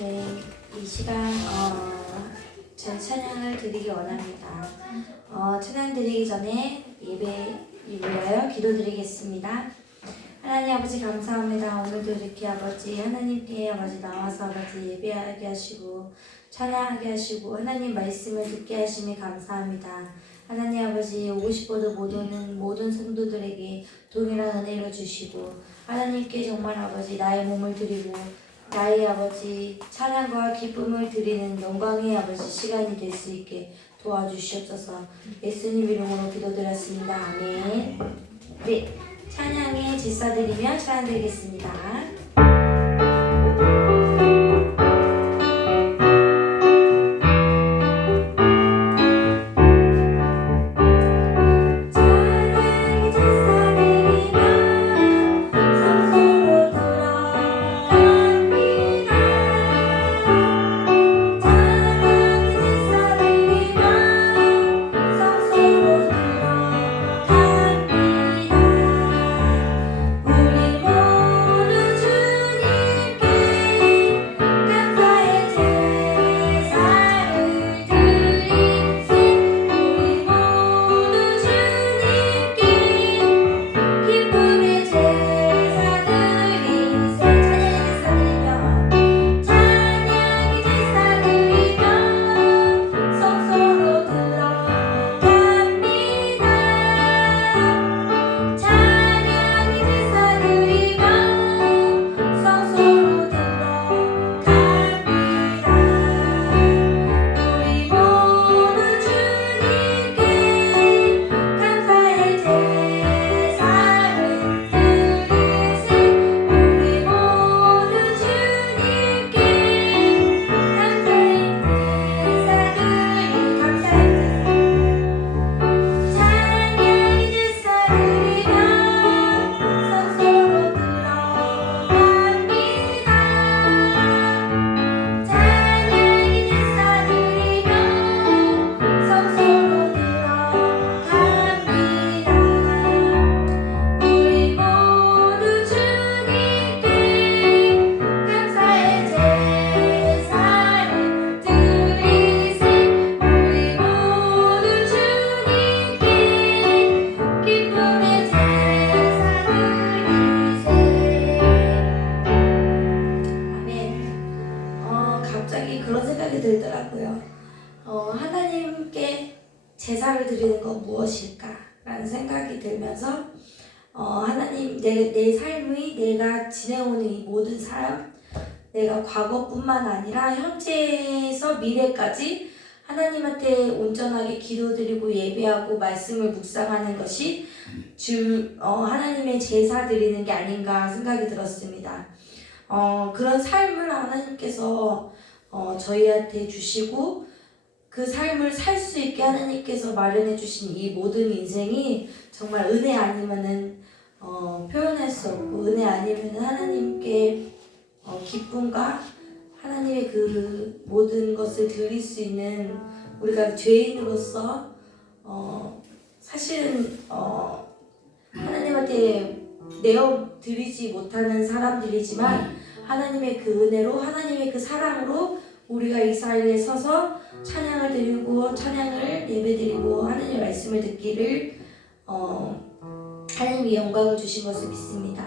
네, 이 시간 전 찬양을 드리기 원합니다. 찬양 드리기 전에 예배 위하여 기도드리겠습니다. 하나님 아버지 감사합니다. 오늘도 이렇게 아버지 하나님께 아버지 나와서 아버지 예배하게 하시고 찬양하게 하시고 하나님 말씀을 듣게 하심이 감사합니다. 하나님 아버지 오고 싶어도 못 오는 모든 성도들에게 동일한 은혜를 주시고 하나님께 정말 아버지 나의 몸을 드리고 나의 아버지 찬양과 기쁨을 드리는 영광의 아버지 시간이 될 수 있게 도와주시옵소서. 예수님 이름으로 기도드렸습니다. 아멘. 네, 찬양에 제사드리며 찬양드리겠습니다. 갑자기 그런 생각이 들더라고요. 하나님께 제사를 드리는 건 무엇일까? 라는 생각이 들면서 하나님 내 삶의 내가 지내오는 이 모든 삶 내가 과거뿐만 아니라 현재에서 미래까지 하나님한테 온전하게 기도드리고 예배하고 말씀을 묵상하는 것이 하나님의 제사 드리는 게 아닌가 생각이 들었습니다. 그런 삶을 하나님께서 저희한테 주시고 그 삶을 살 수 있게 하나님께서 마련해 주신 이 모든 인생이 정말 은혜 아니면은 표현할 수 없고 은혜 아니면은 하나님께 기쁨과 하나님의 그 모든 것을 드릴 수 있는 우리가 죄인으로서 사실은 하나님한테 내어 드리지 못하는 사람들이지만 하나님의 그 은혜로 하나님의 그 사랑으로 우리가 이 자리에 서서 찬양을 드리고 찬양을 예배드리고 하나님의 말씀을 듣기를 하나님의 영광을 주신 것을 믿습니다.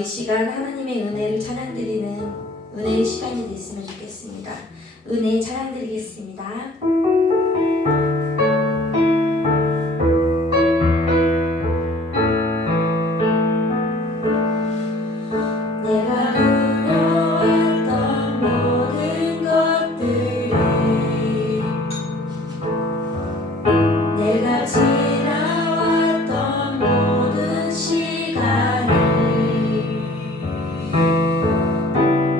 이 시간 하나님의 은혜를 찬양드리는 은혜의 시간이 됐으면 좋겠습니다. 은혜 찬양드리겠습니다.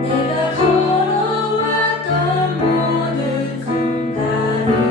내가 걸어왔던 모든 순간을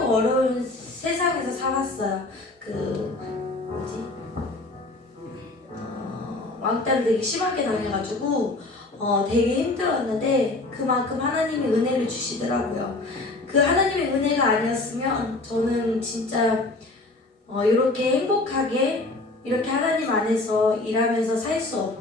힘들고 어려운 세상에서 살았어요. 그 뭐지? 왕따를 되게 심하게 당해가지고 되게 힘들었는데 그만큼 하나님이 은혜를 주시더라고요. 그 하나님의 은혜가 아니었으면 저는 진짜 이렇게 행복하게 이렇게 하나님 안에서 일하면서 살 수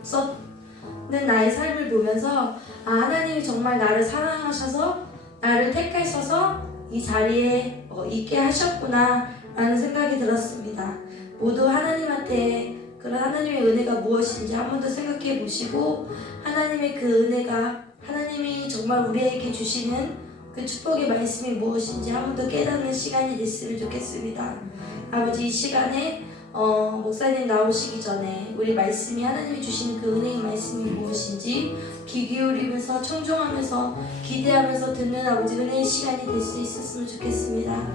없었는 나의 삶을 보면서 하나님이 정말 나를 사랑하셔서 나를 택하셔서 이 자리에 있게 하셨구나 라는 생각이 들었습니다. 모두 하나님한테 그런 하나님의 은혜가 무엇인지 한 번 더 생각해 보시고 하나님의 그 은혜가 하나님이 정말 우리에게 주시는 그 축복의 말씀이 무엇인지 한 번 더 깨닫는 시간이 됐으면 좋겠습니다. 아버지 이 시간에 목사님 나오시기 전에 우리 말씀이 하나님이 주시는 그 은혜의 말씀이 무엇인지 귀 기울이면서 청종하면서 기대하면서 듣는 아버지 은혜의 시간이 될 수 있었으면 좋겠습니다.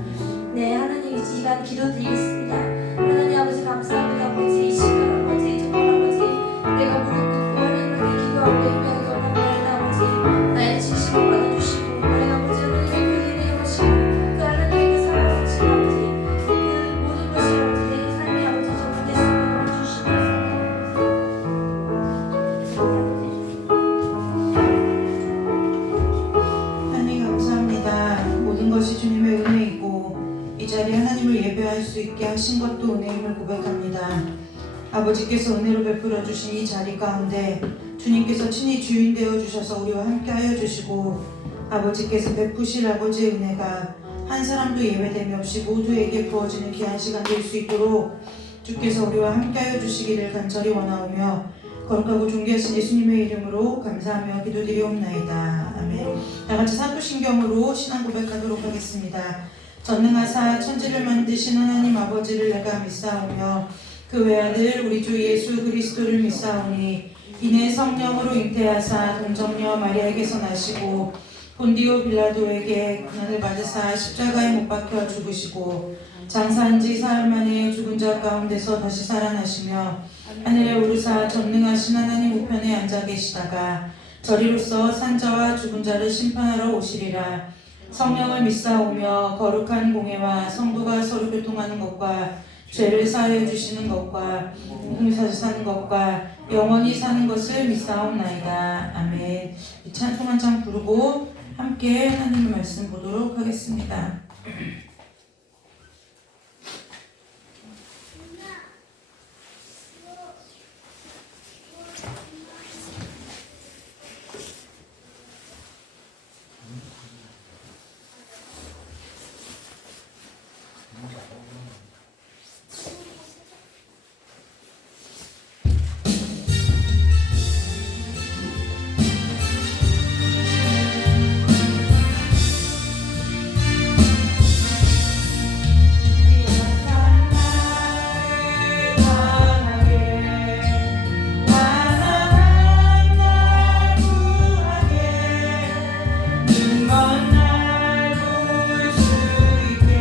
네, 하나님 이 시간 기도드리겠습니다. 하나님 아버지 감사합니다. 아버지 이 시간 아버지 정말 아버지 내가 무릎 꿇고 하나님께 기도하고 예배하기 원합니다. 아버지 나의 진심을 받아주시고 나의 아버지 하나님의 그 은혜의 것이 그 하나님의 그 사랑하신 아버지 그 모든 것이 아버지 내 삶의 아버지 정말 됐으면 주시옵소서. 하나님 감사합니다. 모든 것이 주님의 은혜이고 이 자리에 하나님을 예배할 수 있게 하신 것도 은혜임을 고백합니다. 아버지께서 은혜로 베풀어 주신 이 자리 가운데 주님께서 친히 주인 되어 주셔서 우리와 함께 하여 주시고 아버지께서 베푸실 아버지의 은혜가 한 사람도 예외됨이 없이 모두에게 부어지는 귀한 시간 될 수 있도록 주께서 우리와 함께 하여 주시기를 간절히 원하오며 거룩하고 존귀하신 예수님의 이름으로 감사하며 기도드리옵나이다. 아멘. 다같이 사도신경으로 신앙 고백하도록 하겠습니다. 전능하사 천지를 만드신 하나님 아버지를 내가 믿사오며 그 외아들 우리 주 예수 그리스도를 믿사오니 이내 성령으로 잉태하사 동정녀 마리아에게서 나시고 본디오 빌라도에게 고난을 받으사 십자가에 못 박혀 죽으시고 장사한 지 사흘 만에 죽은 자 가운데서 다시 살아나시며 하늘에 오르사 전능하신 하나님 우편에 앉아 계시다가 저리로서 산자와 죽은 자를 심판하러 오시리라. 성령을 믿사오며 거룩한 공회와 성도가 서로 교통하는 것과 죄를 사하여 주시는 것과 공사를 사는 것과 영원히 사는 것을 믿사옵나이다. 아멘. 이 찬송 한 장 부르고 함께 하나님의 말씀 보도록 하겠습니다. 날 부을 수 있게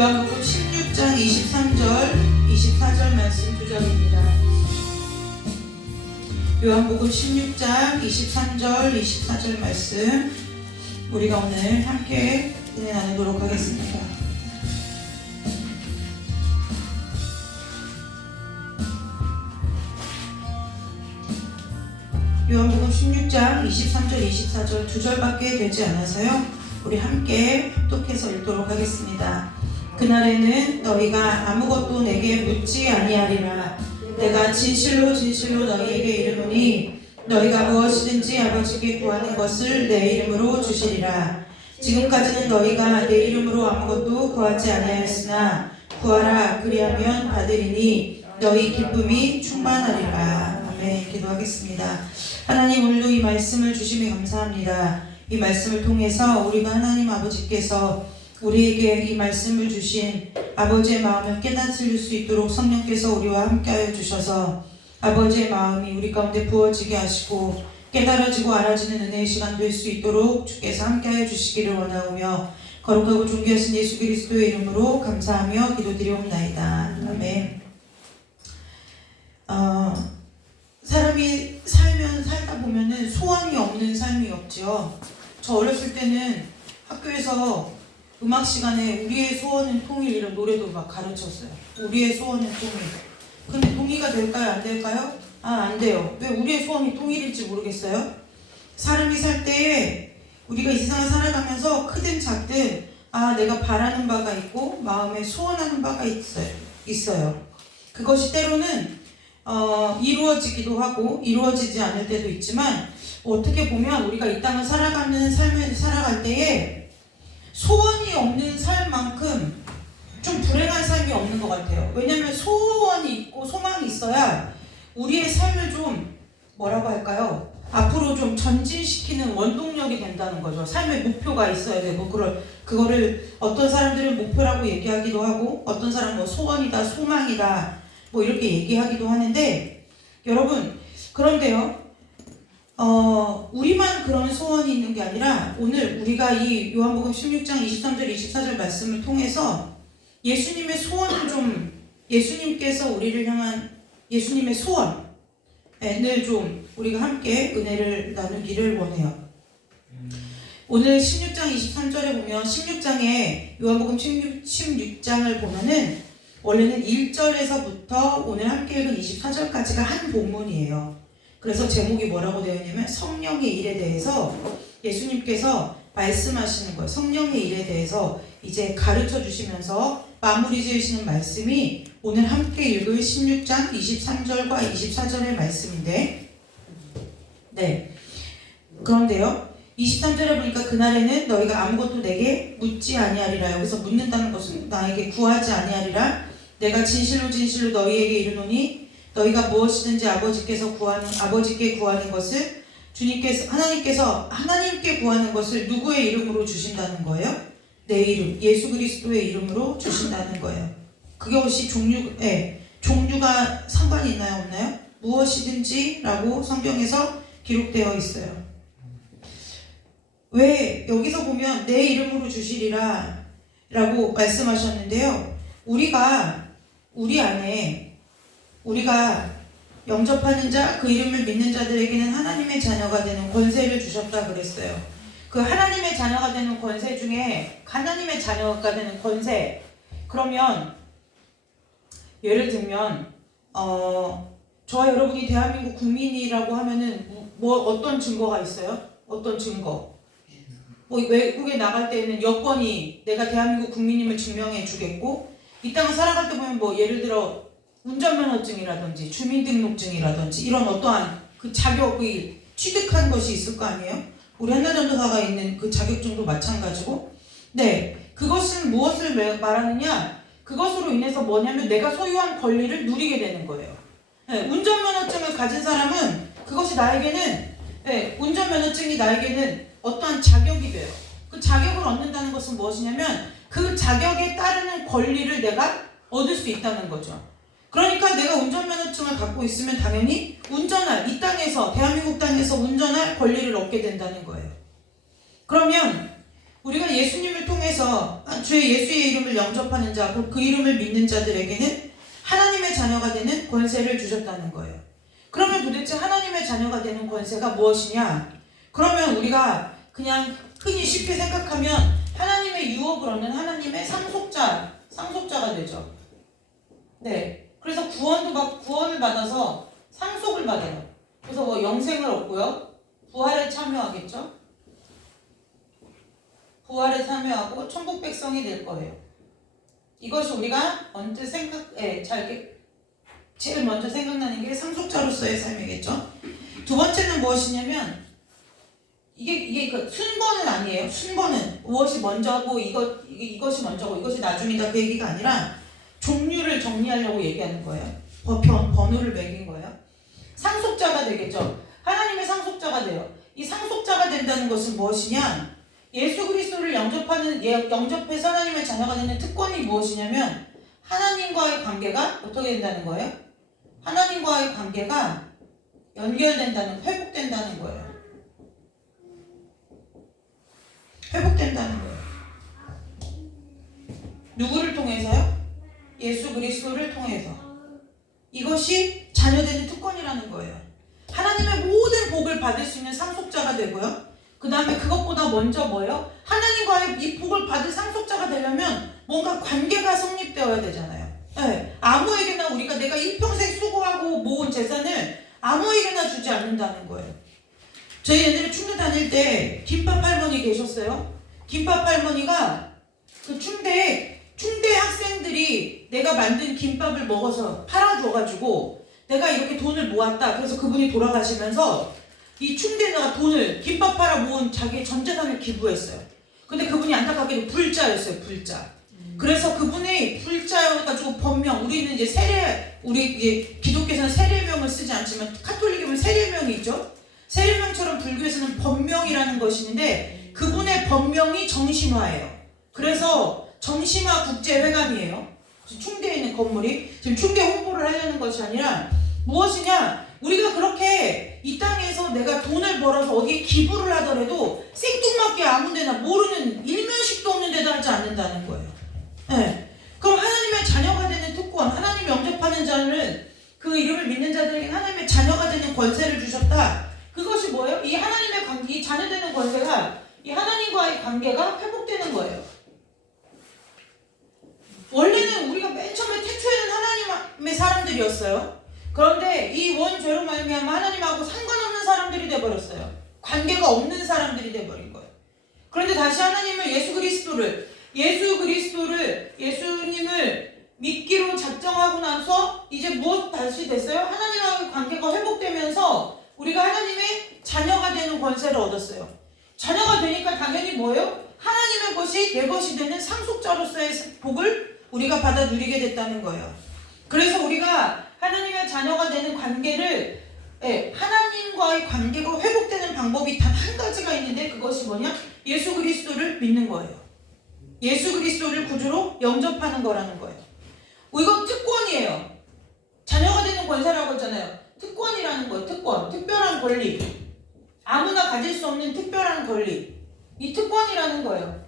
요한복음 16장 23절 24절 말씀 두 절입니다. 요한복음 16장 23절 24절 말씀 우리가 오늘 함께 은혜 나누도록 하겠습니다. 요한복음 16장 23절 24절 두 절밖에 되지 않아서요. 우리 함께 합독해서 읽도록 하겠습니다. 그날에는 너희가 아무것도 내게 묻지 아니하리라. 내가 진실로 진실로 너희에게 이르노니 너희가 무엇이든지 아버지께 구하는 것을 내 이름으로 주시리라. 지금까지는 너희가 내 이름으로 아무것도 구하지 아니하였으나 구하라 그리하면 받으리니 너희 기쁨이 충만하리라. 아멘. 기도하겠습니다. 하나님, 오늘도 이 말씀을 주심에 감사합니다. 이 말씀을 통해서 우리가 하나님 아버지께서 우리에게 이 말씀을 주신 아버지의 마음을 깨닫을 수 있도록 성령께서 우리와 함께하여 주셔서 아버지의 마음이 우리 가운데 부어지게 하시고 깨달아지고 알아지는 은혜의 시간 될 수 있도록 주께서 함께하여 주시기를 원하오며 거룩하고 존귀하신 예수 그리스도의 이름으로 감사하며 기도드리옵나이다. 아멘. 사람이 살다 보면은 소원이 없는 삶이 없죠. 저 어렸을 때는 학교에서 음악 시간에 우리의 소원은 통일 이런 노래도 막 가르쳤어요. 우리의 소원은 통일. 근데 동의가 될까요? 안 될까요? 안 돼요. 왜 우리의 소원이 통일일지 모르겠어요? 사람이 살 때에 우리가 이 세상을 살아가면서 크든 작든 내가 바라는 바가 있고 마음에 소원하는 바가 있어요. 그것이 때로는 이루어지기도 하고 이루어지지 않을 때도 있지만 어떻게 보면 우리가 이 땅을 살아가는 삶을 살아갈 때에 소원이 없는 삶만큼 좀 불행한 삶이 없는 것 같아요. 왜냐하면 소원이 있고 소망이 있어야 우리의 삶을 좀 뭐라고 할까요? 앞으로 좀 전진시키는 원동력이 된다는 거죠. 삶의 목표가 있어야 되고 그거를 어떤 사람들은 목표라고 얘기하기도 하고 어떤 사람은 뭐 소원이다, 소망이다 뭐 이렇게 얘기하기도 하는데 여러분 그런데요. 우리만 그런 소원이 있는 게 아니라 오늘 우리가 이 요한복음 16장 23절 24절 말씀을 통해서 예수님의 소원을 좀 예수님께서 우리를 향한 예수님의 소원을 좀 우리가 함께 은혜를 나누기를 원해요. 오늘 16장 23절에 보면 16장에 요한복음 16장을 보면은 원래는 1절에서부터 오늘 함께 읽은 24절까지가 한 본문이에요. 그래서 제목이 뭐라고 되어 있냐면 성령의 일에 대해서 예수님께서 말씀하시는 거예요. 성령의 일에 대해서 이제 가르쳐 주시면서 마무리 지으시는 말씀이 오늘 함께 읽을 16장 23절과 24절의 말씀인데 네. 그런데요. 23절에 보니까 그날에는 너희가 아무것도 내게 묻지 아니하리라. 여기서 묻는다는 것은 나에게 구하지 아니하리라. 내가 진실로 진실로 너희에게 이르노니 너희가 무엇이든지 아버지께 구하는 것을 하나님께 구하는 것을 누구의 이름으로 주신다는 거예요? 내 이름, 예수 그리스도의 이름으로 주신다는 거예요. 그것이 종류가 상관이 있나요? 없나요? 무엇이든지 라고 성경에서 기록되어 있어요. 왜 여기서 보면 내 이름으로 주시리라 라고 말씀하셨는데요. 우리 안에 우리가 영접하는 자, 그 이름을 믿는 자들에게는 하나님의 자녀가 되는 권세를 주셨다 그랬어요. 그 하나님의 자녀가 되는 권세 중에 하나님의 자녀가 되는 권세, 그러면 예를 들면 저와 여러분이 대한민국 국민이라고 하면은 어떤 증거가 있어요? 어떤 증거? 외국에 나갈 때는 여권이 내가 대한민국 국민임을 증명해 주겠고, 이 땅을 살아갈 때 보면 예를 들어 운전면허증이라든지 주민등록증이라든지 이런 어떠한 그 자격이 취득한 것이 있을 거 아니에요? 우리 한나전도사가 있는 그 자격증도 마찬가지고, 네, 그것은 무엇을 말하느냐? 그것으로 인해서 뭐냐면 내가 소유한 권리를 누리게 되는 거예요. 네, 운전면허증을 가진 사람은 그것이 나에게는 운전면허증이 나에게는 어떠한 자격이 돼요. 그 자격을 얻는다는 것은 무엇이냐면 그 자격에 따르는 권리를 내가 얻을 수 있다는 거죠. 그러니까 내가 운전면허증을 갖고 있으면 당연히 이 땅에서 대한민국 땅에서 운전할 권리를 얻게 된다는 거예요. 그러면 우리가 예수님을 통해서 주의 예수의 이름을 영접하는 자, 곧 그 이름을 믿는 자들에게는 하나님의 자녀가 되는 권세를 주셨다는 거예요. 그러면 도대체 하나님의 자녀가 되는 권세가 무엇이냐? 그러면 우리가 그냥 흔히 쉽게 생각하면 하나님의 유업을 얻는 하나님의 상속자가 되죠. 네. 그래서 구원을 받아서 상속을 받아요. 그래서 뭐 영생을 얻고요. 부활에 참여하겠죠. 부활에 참여하고 천국 백성이 될 거예요. 이것이 우리가 제일 먼저 생각나는 게 상속자로서의 삶이겠죠. 두 번째는 무엇이냐면 이게 그 순번은 아니에요. 순번은 무엇이 먼저고 이것이 먼저고 이것이 나중이다 그 얘기가 아니라 종류를 정리하려고 얘기하는 거예요. 번호를 매긴 거예요. 상속자가 되겠죠. 하나님의 상속자가 돼요. 이 상속자가 된다는 것은 무엇이냐? 예수 그리스도를 영접해서 하나님의 자녀가 되는 특권이 무엇이냐면 하나님과의 관계가 어떻게 된다는 거예요? 하나님과의 관계가 회복된다는 거예요. 회복된다는 거예요. 누구를 통해서요? 예수 그리스도를 통해서. 이것이 자녀되는 특권이라는 거예요. 하나님의 모든 복을 받을 수 있는 상속자가 되고요. 그 다음에 그것보다 먼저 뭐예요? 하나님과의 이 복을 받을 상속자가 되려면 뭔가 관계가 성립되어야 되잖아요. 네. 아무에게나 우리가 내가 일평생 수고하고 모은 재산을 아무에게나 주지 않는다는 거예요. 저희 옛날에 충주 다닐 때 김밥 할머니 계셨어요. 김밥 할머니가 그 충대 학생들이 내가 만든 김밥을 먹어서 팔아줘가지고 내가 이렇게 돈을 모았다. 그래서 그분이 돌아가시면서 이 충대가 돈을 김밥 팔아 모은 자기의 전 재산을 기부했어요. 근데 그분이 안타깝게도 불자였어요. 불자. 그래서 그분이 불자여가지고 법명, 우리는 이제 기독교에서는 세례명을 쓰지 않지만 카톨릭이면 세례명이 있죠. 세례명처럼 불교에서는 법명이라는 것이 있는데 그분의 법명이 정심화예요. 그래서 정심화 국제회관이에요. 충대에 있는 건물이 지금 충대 홍보를 하려는 것이 아니라 무엇이냐? 우리가 그렇게 이 땅에서 내가 돈을 벌어서 어디에 기부를 하더라도 생뚱맞게 아무 데나 모르는 일면식도 없는 데다 하지 않는다는 거예요. 네. 그럼 하나님의 자녀가 되는 특권, 하나님 영접하는 자는 그 이름을 믿는 자들에게 하나님의 자녀가 되는 권세를 주셨다. 그것이 뭐예요? 이 하나님의 관계, 이 자녀 되는 권세가 이 하나님과의 관계가 회복되는 거예요. 원래는 우리가 맨 처음에 태초에는 하나님의 사람들이었어요. 그런데 이 원죄로 말미암아 하나님하고 상관없는 사람들이 돼버렸어요. 관계가 없는 사람들이 돼버린 거예요. 그런데 다시 하나님을 예수님을 믿기로 작정하고 나서 이제 무엇 다시 됐어요? 하나님과의 관계가 회복되면서 우리가 하나님의 자녀가 되는 권세를 얻었어요. 자녀가 되니까 당연히 뭐예요? 하나님의 것이 내 것이 되는 상속자로서의 복을 우리가 받아 누리게 됐다는 거예요. 그래서 우리가 하나님의 자녀가 되는 관계를 하나님과의 관계가 회복되는 방법이 단 한 가지가 있는데 그것이 뭐냐? 예수 그리스도를 믿는 거예요. 예수 그리스도를 구주로 영접하는 거라는 거예요. 이거 특권이에요. 자녀가 되는 권세라고 했잖아요. 특권이라는 거예요. 특별한 권리. 아무나 가질 수 없는 특별한 권리. 이 특권이라는 거예요.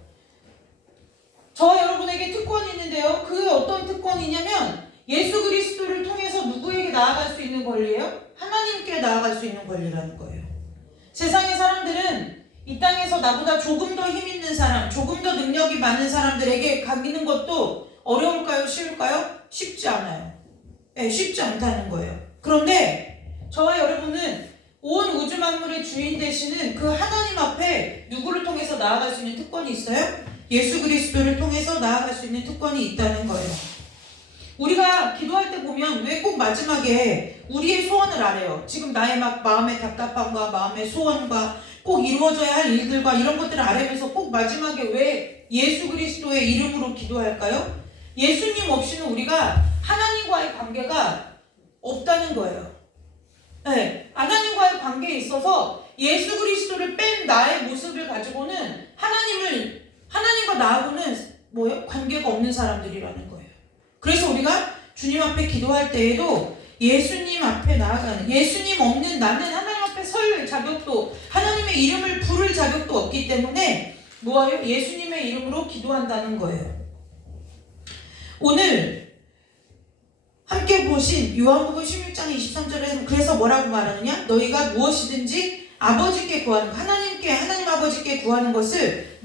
저와 여러분에게 특권이 있는데요. 그게 어떤 특권이냐면 예수 그리스도를 통해서 누구에게 나아갈 수 있는 권리예요? 하나님께 나아갈 수 있는 권리라는 거예요. 세상의 사람들은 이 땅에서 나보다 조금 더 힘 있는 사람, 조금 더 능력이 많은 사람들에게 가기는 것도 어려울까요? 쉬울까요? 쉽지 않아요. 쉽지 않다는 거예요. 그런데 저와 여러분은 온 우주 만물의 주인 되시는 그 하나님 앞에 누구를 통해서 나아갈 수 있는 특권이 있어요? 예수 그리스도를 통해서 나아갈 수 있는 특권이 있다는 거예요. 우리가 기도할 때 보면 왜 꼭 마지막에 우리의 소원을 아래요. 지금 나의 마음의 답답함과 마음의 소원과 꼭 이루어져야 할 일들과 이런 것들을 아뢰면서 꼭 마지막에 왜 예수 그리스도의 이름으로 기도할까요? 예수님 없이는 우리가 하나님과의 관계가 없다는 거예요. 네, 하나님과의 관계에 있어서 예수 그리스도를 뺀 나의 모습을 가지고는 하나님과 나하고는 뭐예요? 관계가 없는 사람들이라는 거예요. 그래서 우리가 주님 앞에 기도할 때에도 예수님 앞에 나아가는, 예수님 없는 나는 하나님 앞에 설 자격도, 하나님의 이름을 부를 자격도 없기 때문에 뭐예요? 예수님의 이름으로 기도한다는 거예요. 오늘 함께 보신 요한복음 16장 23절에서 그래서 뭐라고 말하느냐? 너희가 무엇이든지 아버지께 구하는, 하나님 아버지께 구하는 것을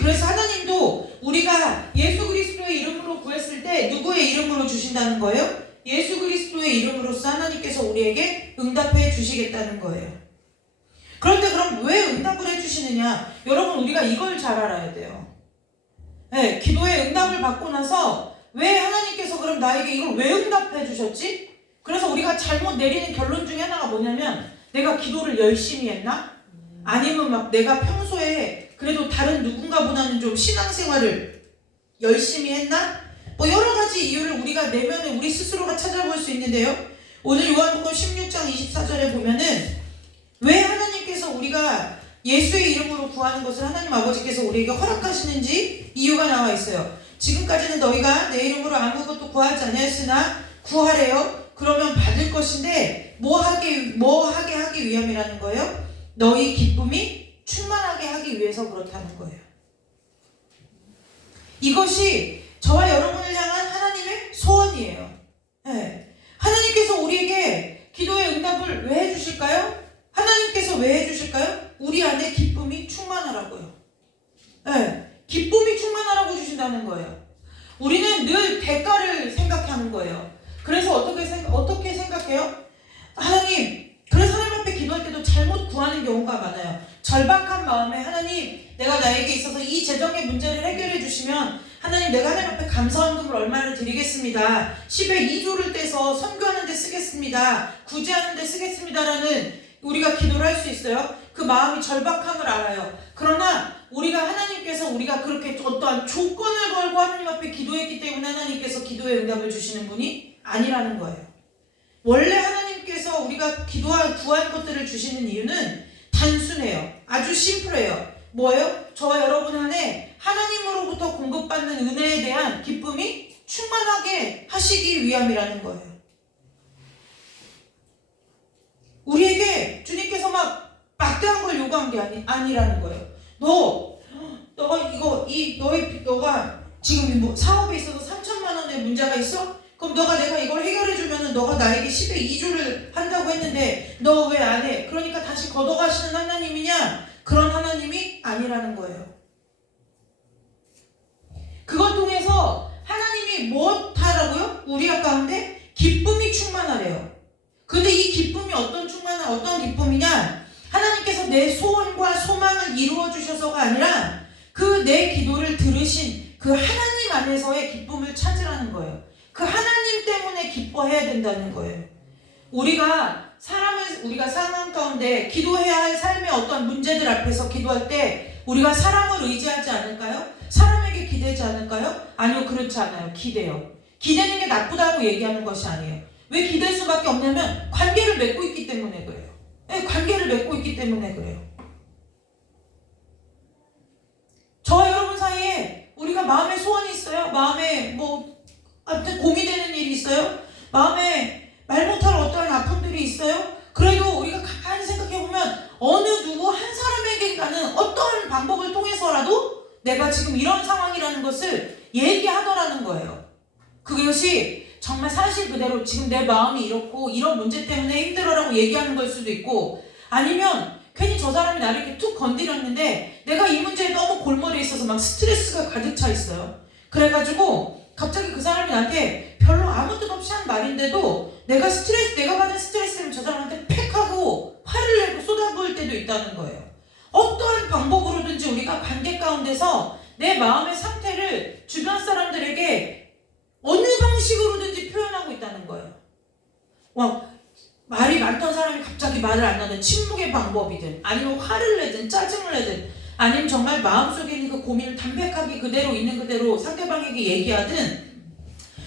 그래서 하나님도 우리가 예수 그리스도의 이름으로 구했을 때 누구의 이름으로 주신다는 거예요? 예수 그리스도의 이름으로써 하나님께서 우리에게 응답해 주시겠다는 거예요. 그런데 그럼 왜 응답을 해주시느냐? 여러분, 우리가 이걸 잘 알아야 돼요. 네, 기도의 응답을 받고 나서 왜 하나님께서 그럼 나에게 이걸 왜 응답해 주셨지? 그래서 우리가 잘못 내리는 결론 중에 하나가 뭐냐면, 내가 기도를 열심히 했나? 아니면 막 내가 평소에 그래도 다른 누군가보다는 좀 신앙생활을 열심히 했나? 뭐 여러 가지 이유를 우리가 내면에 우리 스스로가 찾아볼 수 있는데요. 오늘 요한복음 16장 24절에 보면은 왜 하나님께서 우리가 예수의 이름으로 구하는 것을 하나님 아버지께서 우리에게 허락하시는지 이유가 나와 있어요. 지금까지는 너희가 내 이름으로 아무것도 구하지 아니하였으나 구하래요. 그러면 받을 것인데 뭐 하게 하기 위함이라는 거예요? 너희 기쁨이 충만하게 하기 위해서 그렇다는 거예요. 이것이 저와 여러분을 향한 하나님의 소원이에요. 네. 하나님께서 우리에게 기도의 응답을 왜 해주실까요? 하나님께서 왜 해주실까요? 우리 안에 기쁨이 충만하라고요. 네. 기쁨이 충만하라고 주신다는 거예요. 우리는 늘 대가를 생각하는 거예요. 그래서 어떻게 생각해요? 그래서 하나님 앞에 기도할 때도 잘못 구하는 경우가 많아요. 절박한 마음에 하나님, 내가 나에게 있어서 이 재정의 문제를 해결해 주시면 하나님, 내가 하나님 앞에 감사헌금을 얼마를 드리겠습니다. 10의 2조를 떼서 선교하는 데 쓰겠습니다. 구제하는 데 쓰겠습니다라는 우리가 기도를 할 수 있어요. 그 마음이 절박함을 알아요. 그러나 우리가 그렇게 어떠한 조건을 걸고 하나님 앞에 기도했기 때문에 하나님께서 기도의 응답을 주시는 분이 아니라는 거예요. 원래 하나님께서 우리가 구한 것들을 주시는 이유는 단순해요. 아주 심플해요. 뭐예요? 저와 여러분 안에 하나님으로부터 공급받는 은혜에 대한 기쁨이 충만하게 하시기 위함이라는 거예요. 우리에게 주님께서 막 막대한 걸 요구한 게 아니라는 거예요. 너가 지금 뭐 사업에 있어서 3천만 원의 문제가 있어? 그럼 내가 이걸 해결해 주면은 너가 나에게 10의 2조를 한다고 했는데 너 왜 안 해? 그러니까 다시 걷어가시는 하나님이냐? 그런 하나님이 아니라는 거예요. 그것 통해서 하나님이 무엇하라고요? 우리 가운데 기쁨이 충만하래요. 근데 이 기쁨이 어떤 기쁨이냐? 하나님께서 내 소원과 소망을 이루어 주셔서가 아니라 그 내 기도를 들으신 그 하나님 안에서의 기쁨을 찾으라는 거예요. 그 하나님 때문에 기뻐해야 된다는 거예요. 우리가 상황 가운데 기도해야 할 삶의 어떤 문제들 앞에서 기도할 때 우리가 사람을 의지하지 않을까요? 사람에게 기대지 않을까요? 아니요, 그렇지 않아요. 기대요. 기대는 게 나쁘다고 얘기하는 것이 아니에요. 왜 기댈 수밖에 없냐면 관계를 맺고 있기 때문에 그래요. 네, 관계를 맺고 있기 때문에 그래요. 저와 여러분 사이에 우리가 마음에 소원이 있어요. 마음에 아무튼 고민되는 일이 있어요. 마음에 말 못할 어떠한 아픔들이 있어요. 그래도 우리가 가만히 생각해보면 어느 누구 한 사람에게는 어떠한 방법을 통해서라도 내가 지금 이런 상황이라는 것을 얘기하더라는 거예요. 그것이 정말 사실 그대로 지금 내 마음이 이렇고 이런 문제 때문에 힘들어라고 얘기하는 걸 수도 있고, 아니면 괜히 저 사람이 나를 이렇게 툭 건드렸는데 내가 이 문제에 너무 골머리에 있어서 막 스트레스가 가득 차 있어요. 그래가지고 갑자기 그 사람이 나한테 별로 아무 뜻 없이 한 말인데도 내가 받은 스트레스를 저 사람한테 팩 하고 화를 내고 쏟아부을 때도 있다는 거예요. 어떠한 방법으로든지 우리가 관계 가운데서 내 마음의 상태를 주변 사람들에게 어느 방식으로든지 표현하고 있다는 거예요. 말이 많던 사람이 갑자기 말을 안 하는 침묵의 방법이든, 아니면 화를 내든 짜증을 내든, 아니면 정말 마음속에 있는 그 고민을 담백하게 그대로 있는 그대로 상대방에게 얘기하든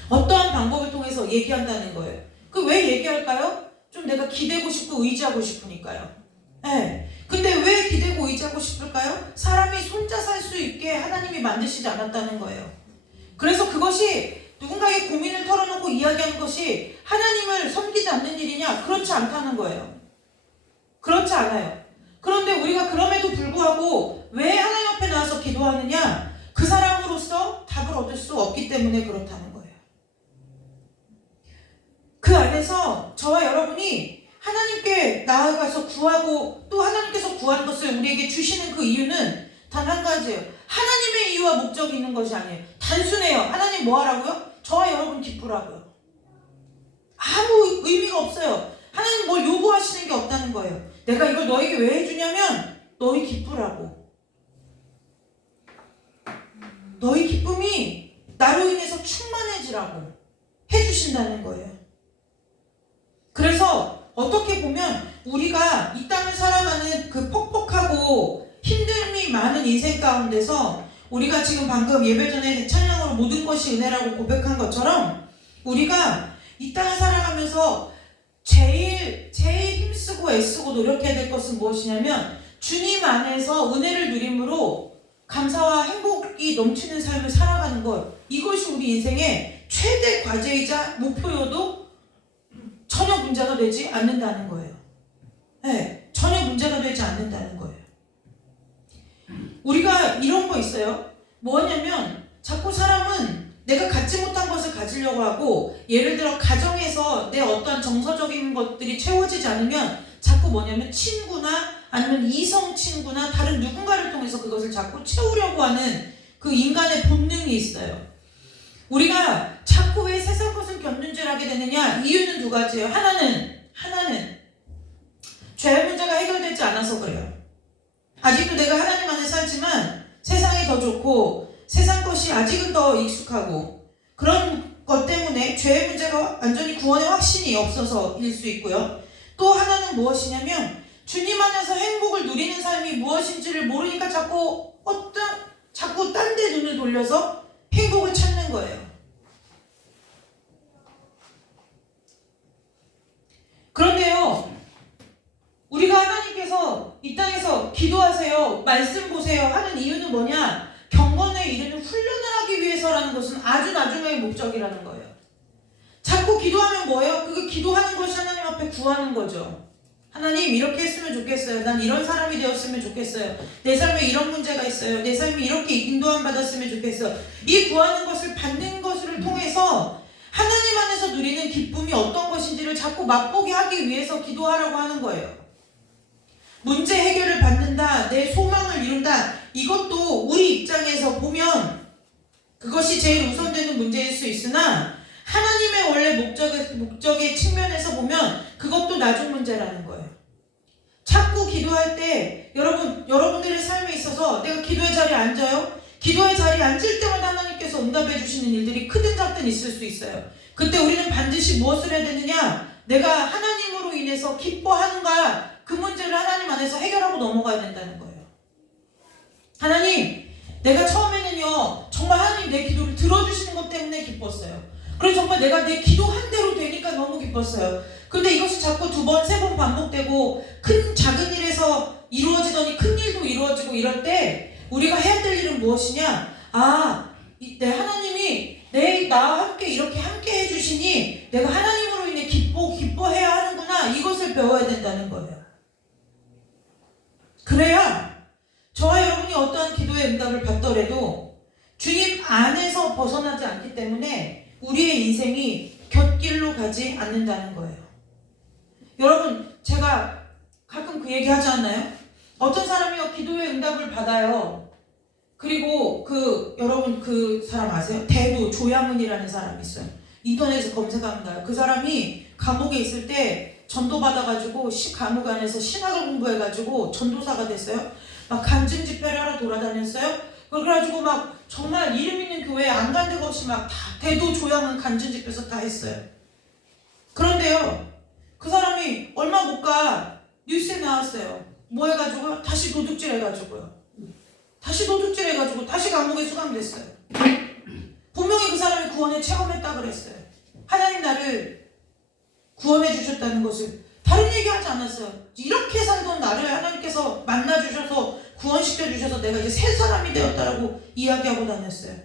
어떠한 방법을 통해서 얘기한다는 거예요. 그 왜 얘기할까요? 좀 내가 기대고 싶고 의지하고 싶으니까요. 네. 근데 왜 기대고 의지하고 싶을까요? 사람이 손자 살 수 있게 하나님이 만드시지 않았다는 거예요. 그래서 그것이 누군가의 고민을 털어놓고 이야기하는 것이 하나님을 섬기지 않는 일이냐? 그렇지 않다는 거예요. 그렇지 않아요. 그런데 우리가 그럼에도 불구하고 왜 하나님 앞에 나와서 나아가서 구하고 또 하나님께서 구한 것을 우리에게 주시는 그 이유는 단 한 가지예요. 하나님의 이유와 목적이 있는 것이 아니에요. 단순해요. 하나님 뭐 하라고요? 저와 여러분 기쁘라고요. 아무 의미가 없어요. 하나님 뭘 요구하시는 게 없다는 거예요. 내가 이걸 너에게 왜 해주냐면 너희 기쁘라고. 너희 기쁨이 나로 인해서 충만해지라고 해주신다는 거예요. 그래서 어떻게 보면 우리가 이 땅을 살아가는 그 퍽퍽하고 힘듦이 많은 인생 가운데서 우리가 지금 방금 예배 전에 찬양으로 모든 것이 은혜라고 고백한 것처럼 우리가 이 땅을 살아가면서 제일 힘쓰고 애쓰고 노력해야 될 것은 무엇이냐면 주님 안에서 은혜를 누림으로 감사와 행복이 넘치는 삶을 살아가는 것, 이것이 우리 인생의 최대 과제이자 목표여도 전혀 문제가 되지 않는다는 거예요. 네, 전혀 문제가 되지 않는다는 거예요. 우리가 이런 거 있어요. 뭐냐면 자꾸 사람은 내가 갖지 못한 것을 가지려고 하고, 예를 들어 가정에서 내 어떤 정서적인 것들이 채워지지 않으면 자꾸 뭐냐면 친구나 아니면 이성 친구나 다른 누군가를 통해서 그것을 자꾸 채우려고 하는 그 인간의 본능이 있어요. 우리가 자꾸 왜 세상 것을 견눈질하게 되느냐? 이유는 두 가지예요. 하나는 죄의 문제가 해결되지 않아서 그래요. 아직도 내가 하나님 안에 살지만 세상이 더 좋고 세상 것이 아직은 더 익숙하고 그런 것 때문에 죄의 문제가 완전히 구원의 확신이 없어서일 수 있고요. 또 하나는 무엇이냐면 주님 안에서 행복을 누리는 삶이 무엇인지를 모르니까 자꾸 딴 데 눈을 돌려서 행복을 찾는 거예요. 그런데요, 우리가 하나님께서 이 땅에서 기도하세요, 말씀 보세요 하는 이유는 뭐냐? 경건에 이르는 훈련을 하기 위해서라는 것은 아주 나중의 목적이라는 거예요. 자꾸 기도하면 뭐예요? 그거 기도하는 것이 하나님 앞에 구하는 거죠. 하나님 이렇게 했으면 좋겠어요. 난 이런 사람이 되었으면 좋겠어요. 내 삶에 이런 문제가 있어요. 내 삶이 이렇게 인도함 받았으면 좋겠어요. 이 구하는 것을 받는 것을 통해서 하나님 안에서 누리는 기쁨이 어떤 것인지를 자꾸 맛보게 하기 위해서 기도하라고 하는 거예요. 문제 해결을 받는다, 내 소망을 이룬다, 이것도 우리 입장에서 보면 그것이 제일 우선되는 문제일 수 있으나 하나님의 원래 목적의 측면에서 보면 그것도 나중 문제라는 거예요. 자꾸 기도할 때 여러분들의 삶에 있어서 내가 기도의 자리에 앉아요. 기도의 자리에 앉을 때마다 하나님께서 응답해 주시는 일들이 크든 작든 있을 수 있어요. 그때 우리는 반드시 무엇을 해야 되느냐? 내가 하나님으로 인해서 기뻐하는가? 그 문제를 하나님 안에서 해결하고 넘어가야 된다는 거예요. 하나님, 내가 처음에는요 정말 하나님 내 기도를 들어주시는 것 때문에 기뻤어요. 그래서 정말 내가 내 기도한 대로 되니까 너무 기뻤어요. 근데 이것이 자꾸 2번, 3번 반복되고 작은 일에서 이루어지더니 큰 일도 이루어지고 이럴 때 우리가 해야 될 일은 무엇이냐? 내 하나님이 나와 함께 이렇게 함께 해주시니 내가 하나님으로 인해 기뻐해야 하는구나, 이것을 배워야 된다는 거예요. 그래야 저와 여러분이 어떠한 기도의 응답을 받더라도 주님 안에서 벗어나지 않기 때문에 우리의 인생이 곁길로 가지 않는다는 거예요. 여러분, 제가 가끔 그 얘기 하지 않나요? 어떤 사람이요 기도의 응답을 받아요. 그리고 여러분 그 사람 아세요? 대부 조양은이라는 사람이 있어요. 인터넷에 검색하면 나요. 그 사람이 감옥에 있을 때 전도 받아가지고 감옥 안에서 신학을 공부해가지고 전도사가 됐어요. 막 간증 집회를 하러 돌아다녔어요. 그래가지고 막 정말 이름 있는 교회에 안 간 데가 없이 막 다 대도 조양은 간증 집회에서 다 했어요. 그런데요, 그 사람이 얼마 못 가 뉴스에 나왔어요. 뭐 해가지고요? 다시 도둑질 해가지고 다시 감옥에 수감됐어요. 분명히 그 사람이 구원에 체험했다 그랬어요. 하나님 나를 구원해 주셨다는 것을 다른 얘기하지 않았어요. 이렇게 살던 나를 하나님께서 만나주셔서 구원시켜주셔서 내가 이제 새 사람이 되었다라고 이야기하고 다녔어요.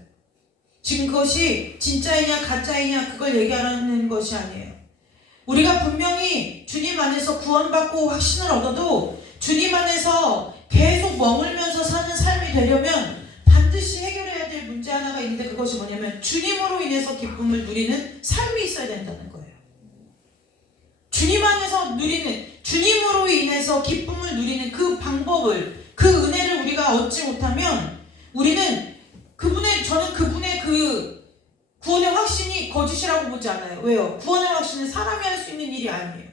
지금 그것이 진짜이냐 가짜이냐 그걸 얘기하는 것이 아니에요. 우리가 분명히 주님 안에서 구원받고 확신을 얻어도 주님 안에서 계속 머물면서 사는 삶이 되려면 반드시 해결해야 될 문제 하나가 있는데, 그것이 뭐냐면 주님으로 인해서 기쁨을 누리는 삶이 있어야 된다는 거예요. 주님 안에서 누리는, 주님으로 인해서 기쁨을 누리는 그 방법을, 그 은혜를 우리가 얻지 못하면 우리는 저는 그분의 그 구원의 확신이 거짓이라고 보지 않아요. 왜요? 구원의 확신은 사람이 할 수 있는 일이 아니에요.